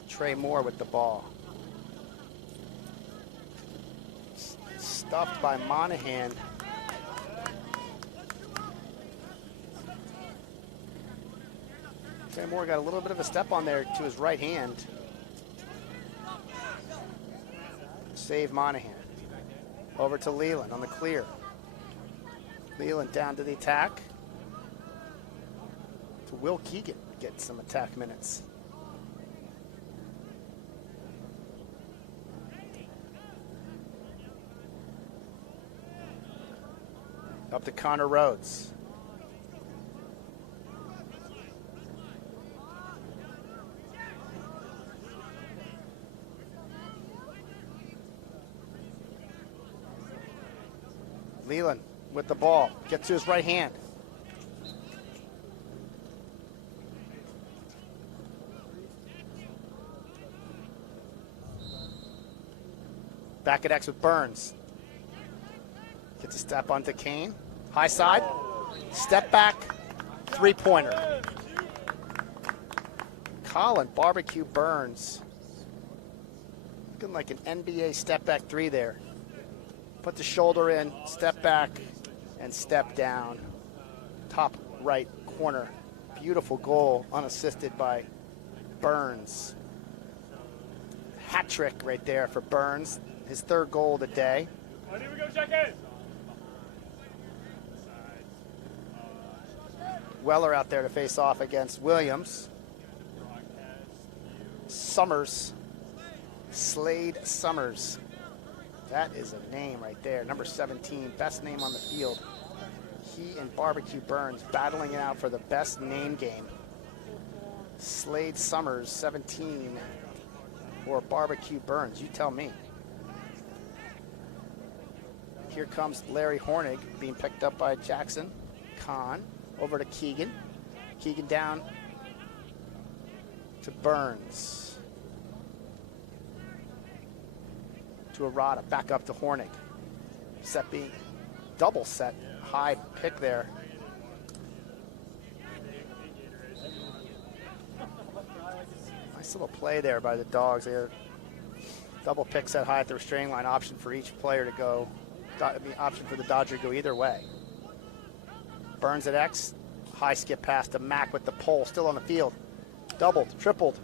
Trey Moore with the ball. Stuffed by Monahan. Trey Moore got a little bit of a step on there to his right hand. Save Monahan. Over to Leland on the clear. Leland down to the attack. To Will Keegan, get some attack minutes. Up to Connor Rhodes. Leland with the ball, gets to his right hand. Back at X with Burns. Gets a step onto Kane. High side, step back, three-pointer. Colin Barbecue Burns. Looking like an NBA step back three there. Put the shoulder in, step back, and step down. Top right corner. Beautiful goal, unassisted by Burns. Hat trick right there for Burns. His third goal of the day. Here we go, check in. Weller out there to face off against Williams. Summers. Slade Summers. That is a name right there. Number 17, best name on the field. He and Barbecue Burns battling it out for the best name game. Slade Summers, 17, or Barbecue Burns. You tell me. Here comes Larry Hornig being picked up by Jackson. Kahn over to Keegan. Keegan down to Burns. To Arata, back up to Hornig. Set being double set, high pick there. Nice little play there by the Dogs. They had double pick set high at the restraining line, option for each player to go, option for the Dodger to go either way. Burns at X, high skip pass to Mack with the pole, still on the field. Doubled, tripled,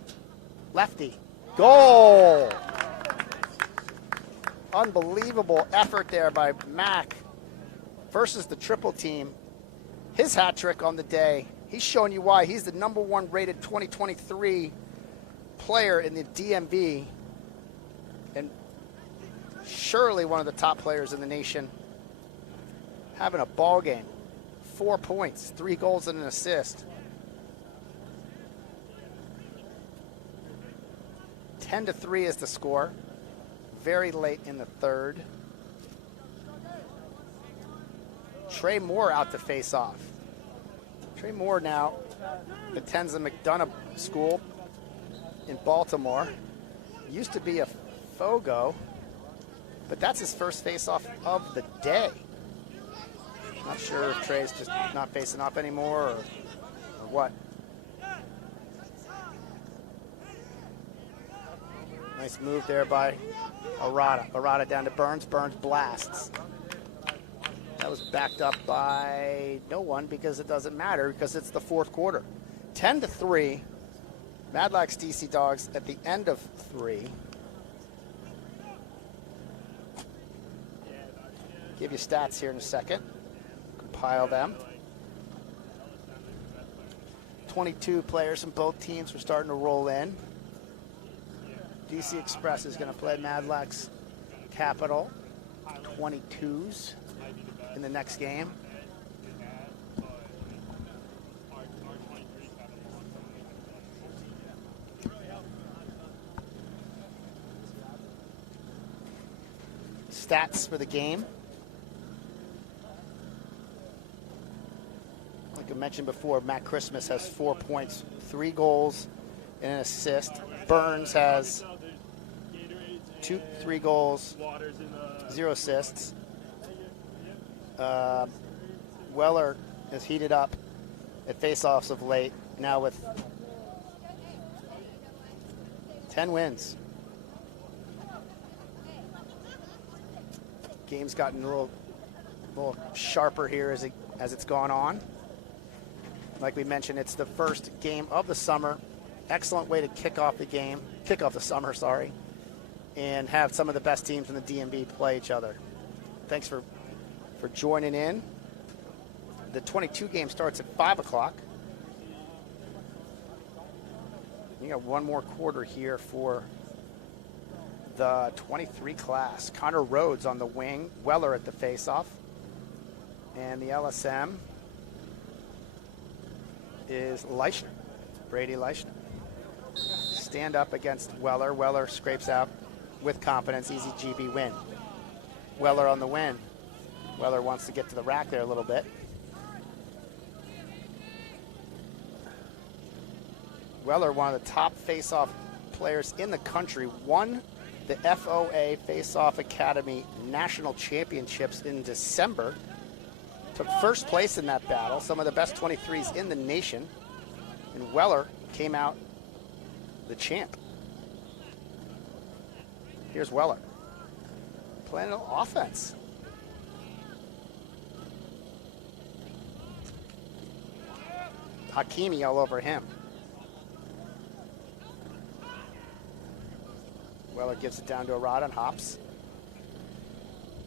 lefty, goal! Unbelievable effort there by Mack versus the triple team. His hat trick on the day. He's showing you why. He's the #1 rated 2023 player in the DMV and surely one of the top players in the nation. Having a ball game. 4 points, 3 goals and an assist. 10-3 is the score. Very late in the third. Trey Moore out to face off. Trey Moore now attends the McDonough School in Baltimore. Used to be a FOGO, but that's his first face-off of the day. Not sure if Trey's just not facing off anymore or what. Nice move there by Arata. Arata down to Burns. Burns blasts. That was backed up by no one because it doesn't matter because it's the fourth quarter. 10-3. Madlax DC Dogs at the end of 3. Give you stats here in a second. Compile them. 22 players from both teams. We're starting to roll in. DC Express is going to play Madlax Capital. 22s in the next game. Stats for the game. Like I mentioned before, Matt Christmas has 4 points, 3 goals, and an assist. Burns has 3 goals, 0 assists. Weller has heated up at faceoffs of late, now with 10 wins. Game's gotten a little sharper here as it's gone on. Like we mentioned, it's the first game of the summer. Excellent way to kick off the summer, sorry, and have some of the best teams in the DMV play each other. Thanks for joining in. The 22 game starts at 5 o'clock. You got one more quarter here for the 23 class. Connor Rhodes on the wing, Weller at the faceoff, and the LSM is Leichner, Brady Leichner. Stand up against Weller. Weller scrapes out with confidence. Easy GB win. Weller on the win. Weller wants to get to the rack there a little bit. Weller, one of the top face-off players in the country, won the FOA Face-Off Academy National Championships in December. Took first place in that battle, some of the best 23s in the nation. And Weller came out the champ. Here's Weller. Playing a little offense. Hakimi all over him. Weller gives it down to Arata and hops.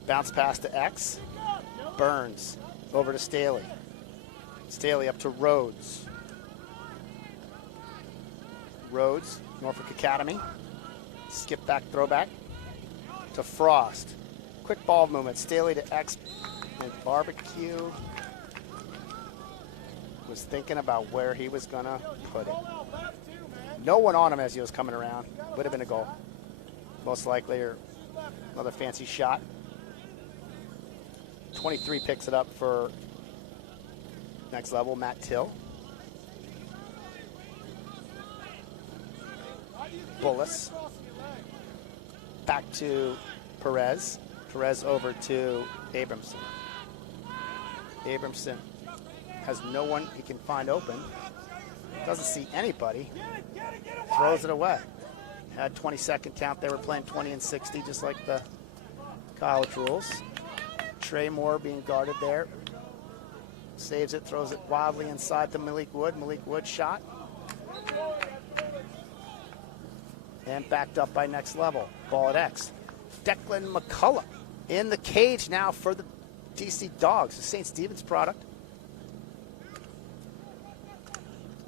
Bounce pass to X. Burns over to Stahley. Stahley up to Rhodes. Rhodes, Norfolk Academy. Skip back, throwback to Frost. Quick ball movement. Stahley to X. And Barbecue was thinking about where he was going to put it. No one on him as he was coming around. Would have been a goal. Most likely, or another fancy shot. 23 picks it up for next level, Matt Till. Bullis. Back to Perez. Perez over to Abramson. Abramson has no one he can find open. Doesn't see anybody. Throws it away. Had 20-second count. They were playing 20 and 60, just like the college rules. Trey Moore being guarded there. Saves it, throws it wildly inside to Malik Wood. Malik Wood shot. And backed up by next level. Ball at X. Declan McCullough in the cage now for the DC Dogs, the St. Stephen's product.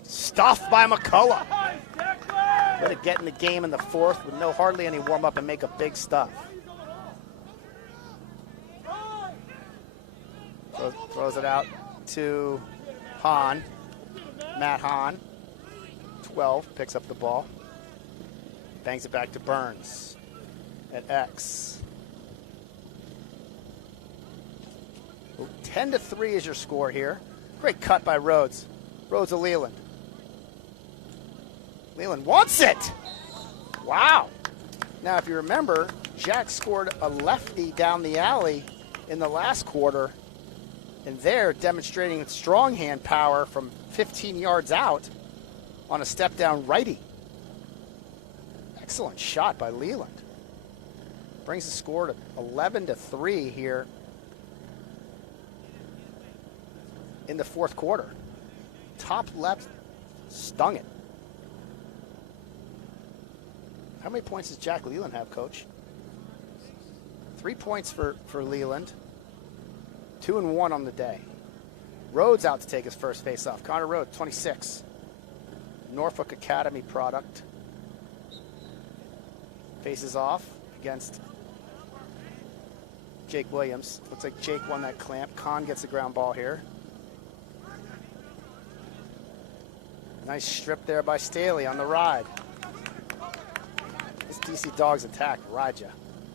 Stuffed by McCullough. Way to get in the game in the fourth with hardly any warm-up and make a big stuff. Throws it out to Han. Matt Han. 12, picks up the ball. Bangs it back to Burns at X. 10-3 is your score here. Great cut by Rhodes. Rhodes of Leland. Leland wants it. Wow. Now, if you remember, Jack scored a lefty down the alley in the last quarter, and there demonstrating strong hand power from 15 yards out on a step down righty. Excellent shot by Leland. Brings the score to 11-3 here in the fourth quarter. Top left, stung it. How many points does Jack Leland have, Coach? 3 points for Leland. 2 and 1 on the day. Rhodes out to take his first faceoff. Connor Rhodes, 26. Norfolk Academy product. Faces off against Jake Williams. Looks like Jake won that clamp. Con gets the ground ball here. Nice strip there by Stahley on the ride. This DC Dogs attack, ride ya.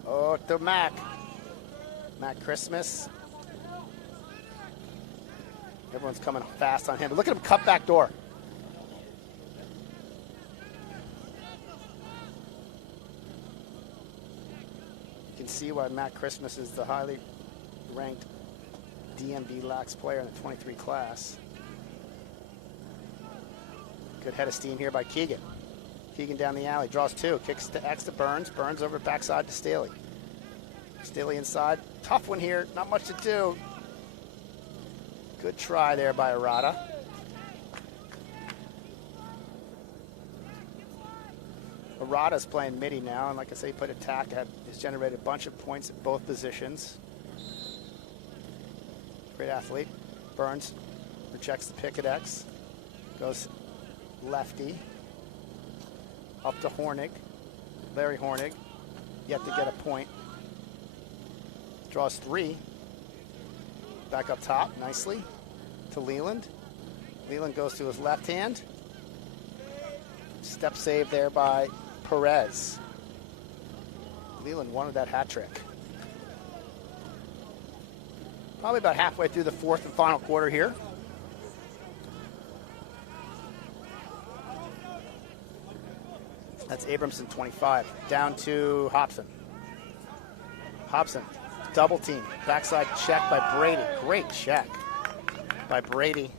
Oh, to Mac. Mac Christmas. Everyone's coming fast on him. But look at him cut back door. You can see why Matt Christmas is the highly ranked DMVLAX player in the 23 class. Good head of steam here by Keegan. Keegan down the alley, draws 2, kicks to X to Burns. Burns over backside to Stahley. Stahley inside. Tough one here, not much to do. Good try there by Arata. Arata's playing midi now, and like I say, he put attack, has generated a bunch of points at both positions. Great athlete. Burns rejects the pick at X. Goes lefty. Up to Hornig. Larry Hornig, yet to get a point. Draws 3. Back up top, nicely, to Leland. Leland goes to his left hand. Step save there by Perez. Leland wanted that hat trick. Probably about halfway through the fourth and final quarter here. That's Abramson, 25. Down to Hobson. Hobson, double team. Backside check by Brady. Great check by Brady.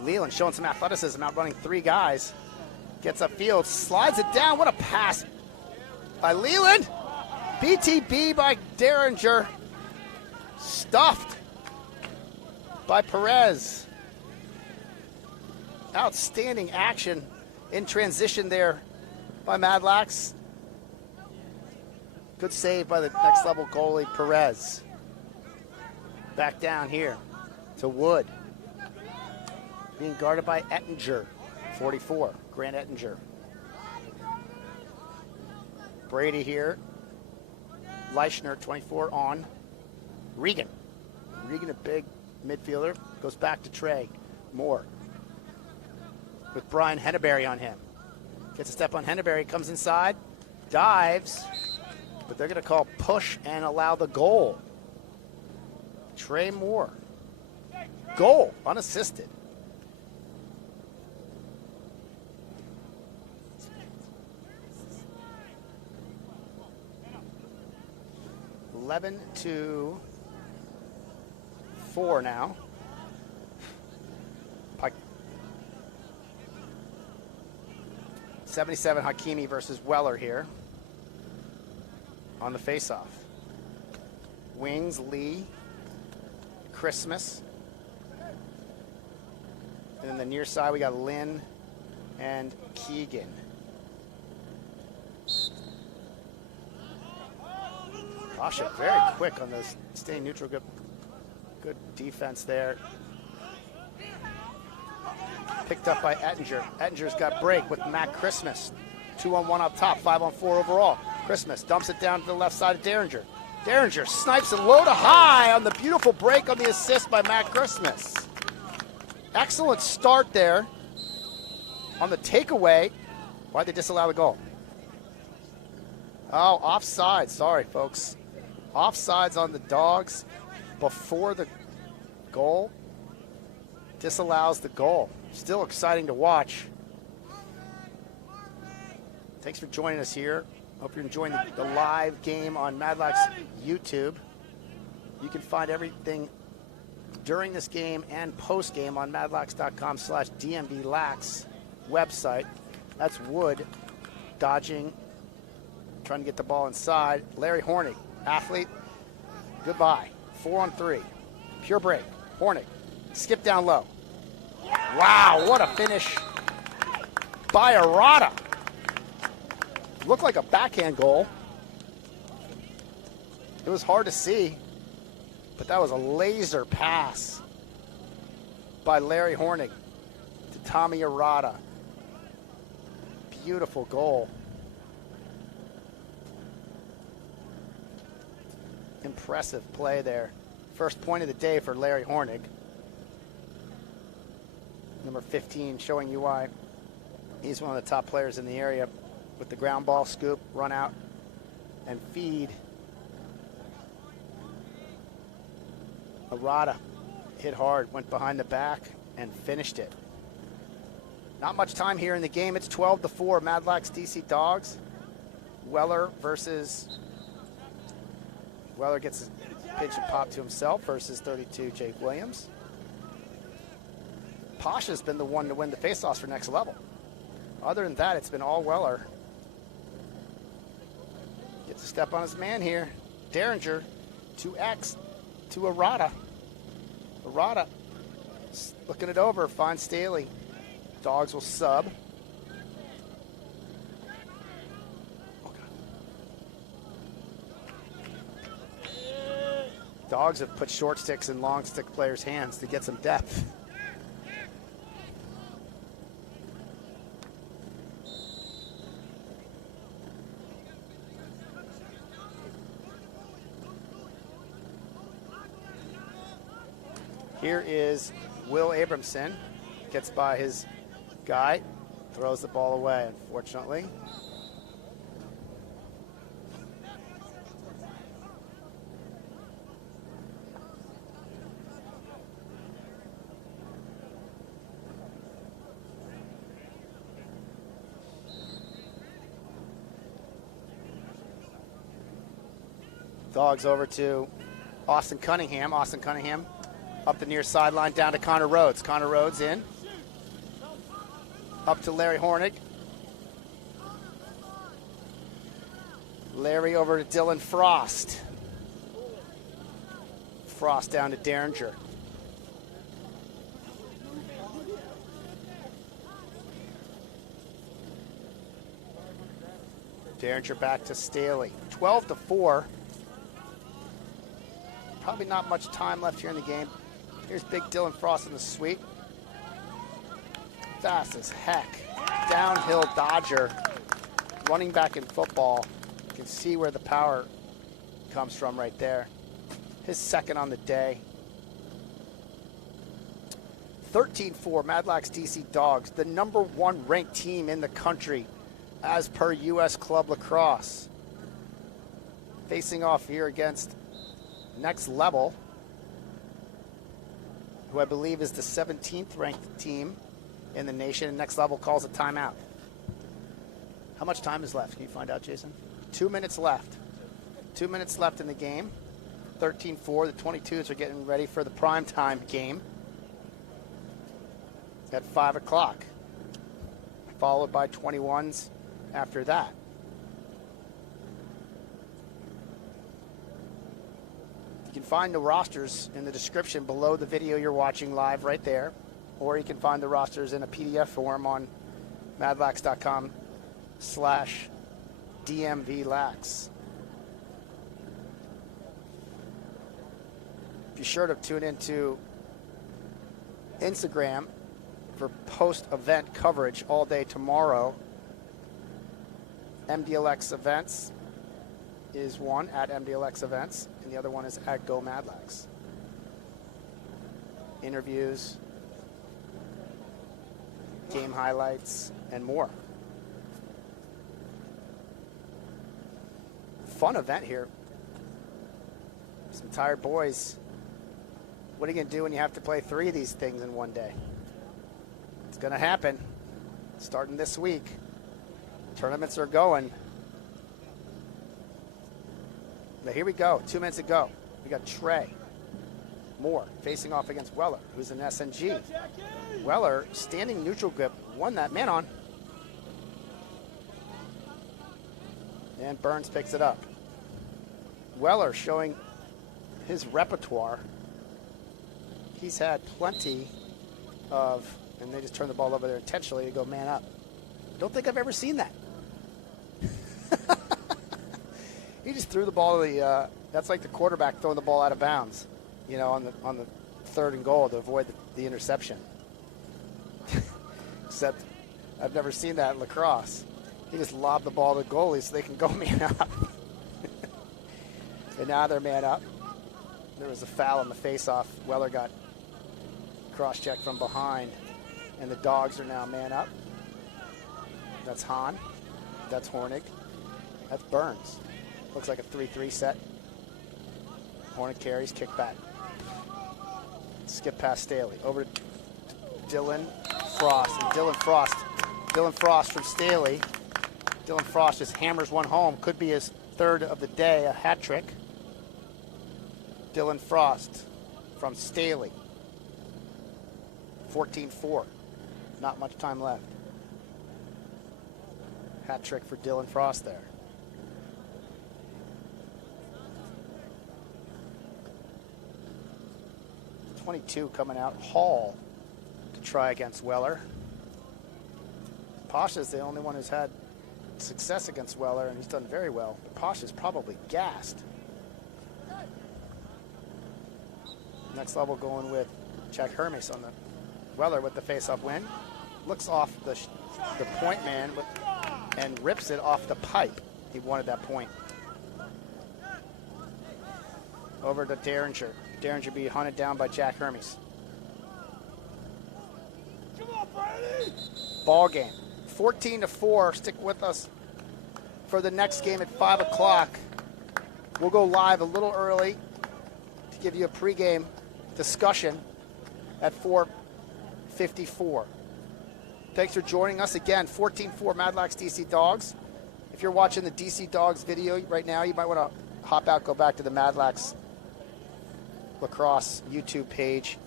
Leland showing some athleticism, outrunning 3 guys. Gets upfield, slides it down. What a pass by Leland. BTB by Derringer. Stuffed by Perez. Outstanding action in transition there by Madlax. Good save by the next level goalie, Perez. Back down here to Wood. Being guarded by Ettinger, 44, Grant Ettinger. Brady here. Leichner, 24, on. Regan. Regan, a big midfielder, goes back to Trey. Moore. With Brian Henneberry on him. Gets a step on Henneberry, comes inside, dives, but they're going to call push and allow the goal. Trey Moore. Goal, unassisted. (11-4) now. 77 Hakimi versus Weller here on the faceoff. Wings, Lee, Christmas. And then the near side, we got Lynn and Keegan. Rasha very quick on those, staying neutral. Good defense there. Picked up by Ettinger. Ettinger's got break with Matt Christmas. 2-on-1 up top, 5-on-4 overall. Christmas dumps it down to the left side of Derringer. Derringer snipes it low to high on the beautiful break on the assist by Matt Christmas. Excellent start there on the takeaway. Why'd they disallow the goal? Oh, offside. Sorry, folks. Offsides on the Dogs before the goal. Disallows the goal. Still exciting to watch. Thanks for joining us here. Hope you're enjoying the live game on Madlax YouTube. You can find everything during this game and post-game on madlax.com/DMVLAX website. That's Wood dodging, trying to get the ball inside. Larry Hornig, athlete, goodbye. 4-on-3, pure break. Hornig, skip down low. Wow, what a finish by Arata. Looked like a backhand goal. It was hard to see, but that was a laser pass by Larry Hornig to Tommy Arata. Beautiful goal. Impressive play there. First point of the day for Larry Hornig. Number 15, showing you why he's one of the top players in the area with the ground ball scoop, run out, and feed. Arata hit hard, went behind the back, and finished it. Not much time here in the game. It's 12-4, Madlax DC Dogs. Weller gets his pitch and pop to himself versus 32, Jake Williams. Pasha's been the one to win the faceoffs for Next Level. Other than that, it's been all Weller. Gets a step on his man here. Derringer, 2X to Arata. Arata looking it over, finds Stahley. Dogs will sub. Dogs have put short sticks in long stick players' hands to get some depth. Here is Will Abramson. Gets by his guy, throws the ball away, unfortunately. Dogs over to Austin Cunningham. Austin Cunningham up the near sideline, down to Connor Rhodes. Connor Rhodes in. Up to Larry Hornig. Larry over to Dylan Frost. Frost down to Derringer. Derringer back to Stahley. 12-4. Probably not much time left here in the game. Here's big Dylan Frost in the sweep. Fast as heck. Downhill dodger. Running back in football. You can see where the power comes from right there. His second on the day. 13-4, Madlax DC Dogs, the #1 ranked team in the country as per U.S. Club Lacrosse. Facing off here against Next Level, who I believe is the 17th ranked team in the nation, and Next Level calls a timeout. How much time is left? Can you find out, Jason? 2 minutes left. 2 minutes left in the game. 13-4, the 22s are getting ready for the primetime game at 5 o'clock, followed by 21s after that. You can find the rosters in the description below the video you're watching live right there, or you can find the rosters in a PDF form on madlax.com/DMVLAX. Be sure to tune into Instagram for post-event coverage all day tomorrow. MDLX Events is one, at MDLX Events, and the other one is at Go Madlax. Interviews, game highlights, and more. Fun event here. Some tired boys. What are you going to do when you have to play 3 of these things in one day? It's going to happen starting this week. Tournaments are going. But here we go, 2 minutes to go. We got Trey Moore facing off against Weller, who's an SNG. Weller, standing neutral grip, won that man on. And Burns picks it up. Weller showing his repertoire. He's had plenty of, and they just turn the ball over there intentionally to go man up. Don't think I've ever seen that. He just threw the ball to the, that's like the quarterback throwing the ball out of bounds, you know, on the 3rd and goal to avoid the interception. Except I've never seen that in lacrosse. He just lobbed the ball to the goalie so they can go man up. And now they're man up. There was a foul on the face-off. Weller got cross-checked from behind, and the Dogs are now man up. That's Han. That's Hornig. That's Burns. Looks like a 3-3 set. Hornig carries, kick back. Skip past Stahley. Over to Dylan Frost. And Dylan Frost from Stahley. Dylan Frost just hammers one home. Could be his 3rd of the day, a hat trick. Dylan Frost from Stahley. 14-4. Not much time left. Hat trick for Dylan Frost there. .22 coming out. Hall to try against Weller. Pasha's the only one who's had success against Weller, and he's done very well. But Pasha's probably gassed. Next level going with Jack Hermes on the Weller with the face-off win. Looks off the point man and rips it off the pipe. He wanted that point. Over to Derringer. Derringer be hunted down by Jack Hermes. Come on, Brady! Ball game. 14-4. Stick with us for the next game at 5 o'clock. We'll go live a little early to give you a pregame discussion at 4:54. Thanks for joining us again. 14-4 Madlax DC Dogs. If you're watching the DC Dogs video right now, you might want to hop out, go back to the Madlax Lacrosse YouTube page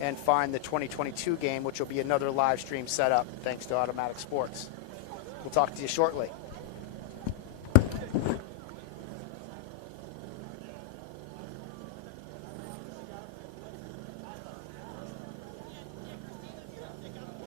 and find the 2022 game, which will be another live stream setup thanks to Automatic Sports. We'll talk to you shortly.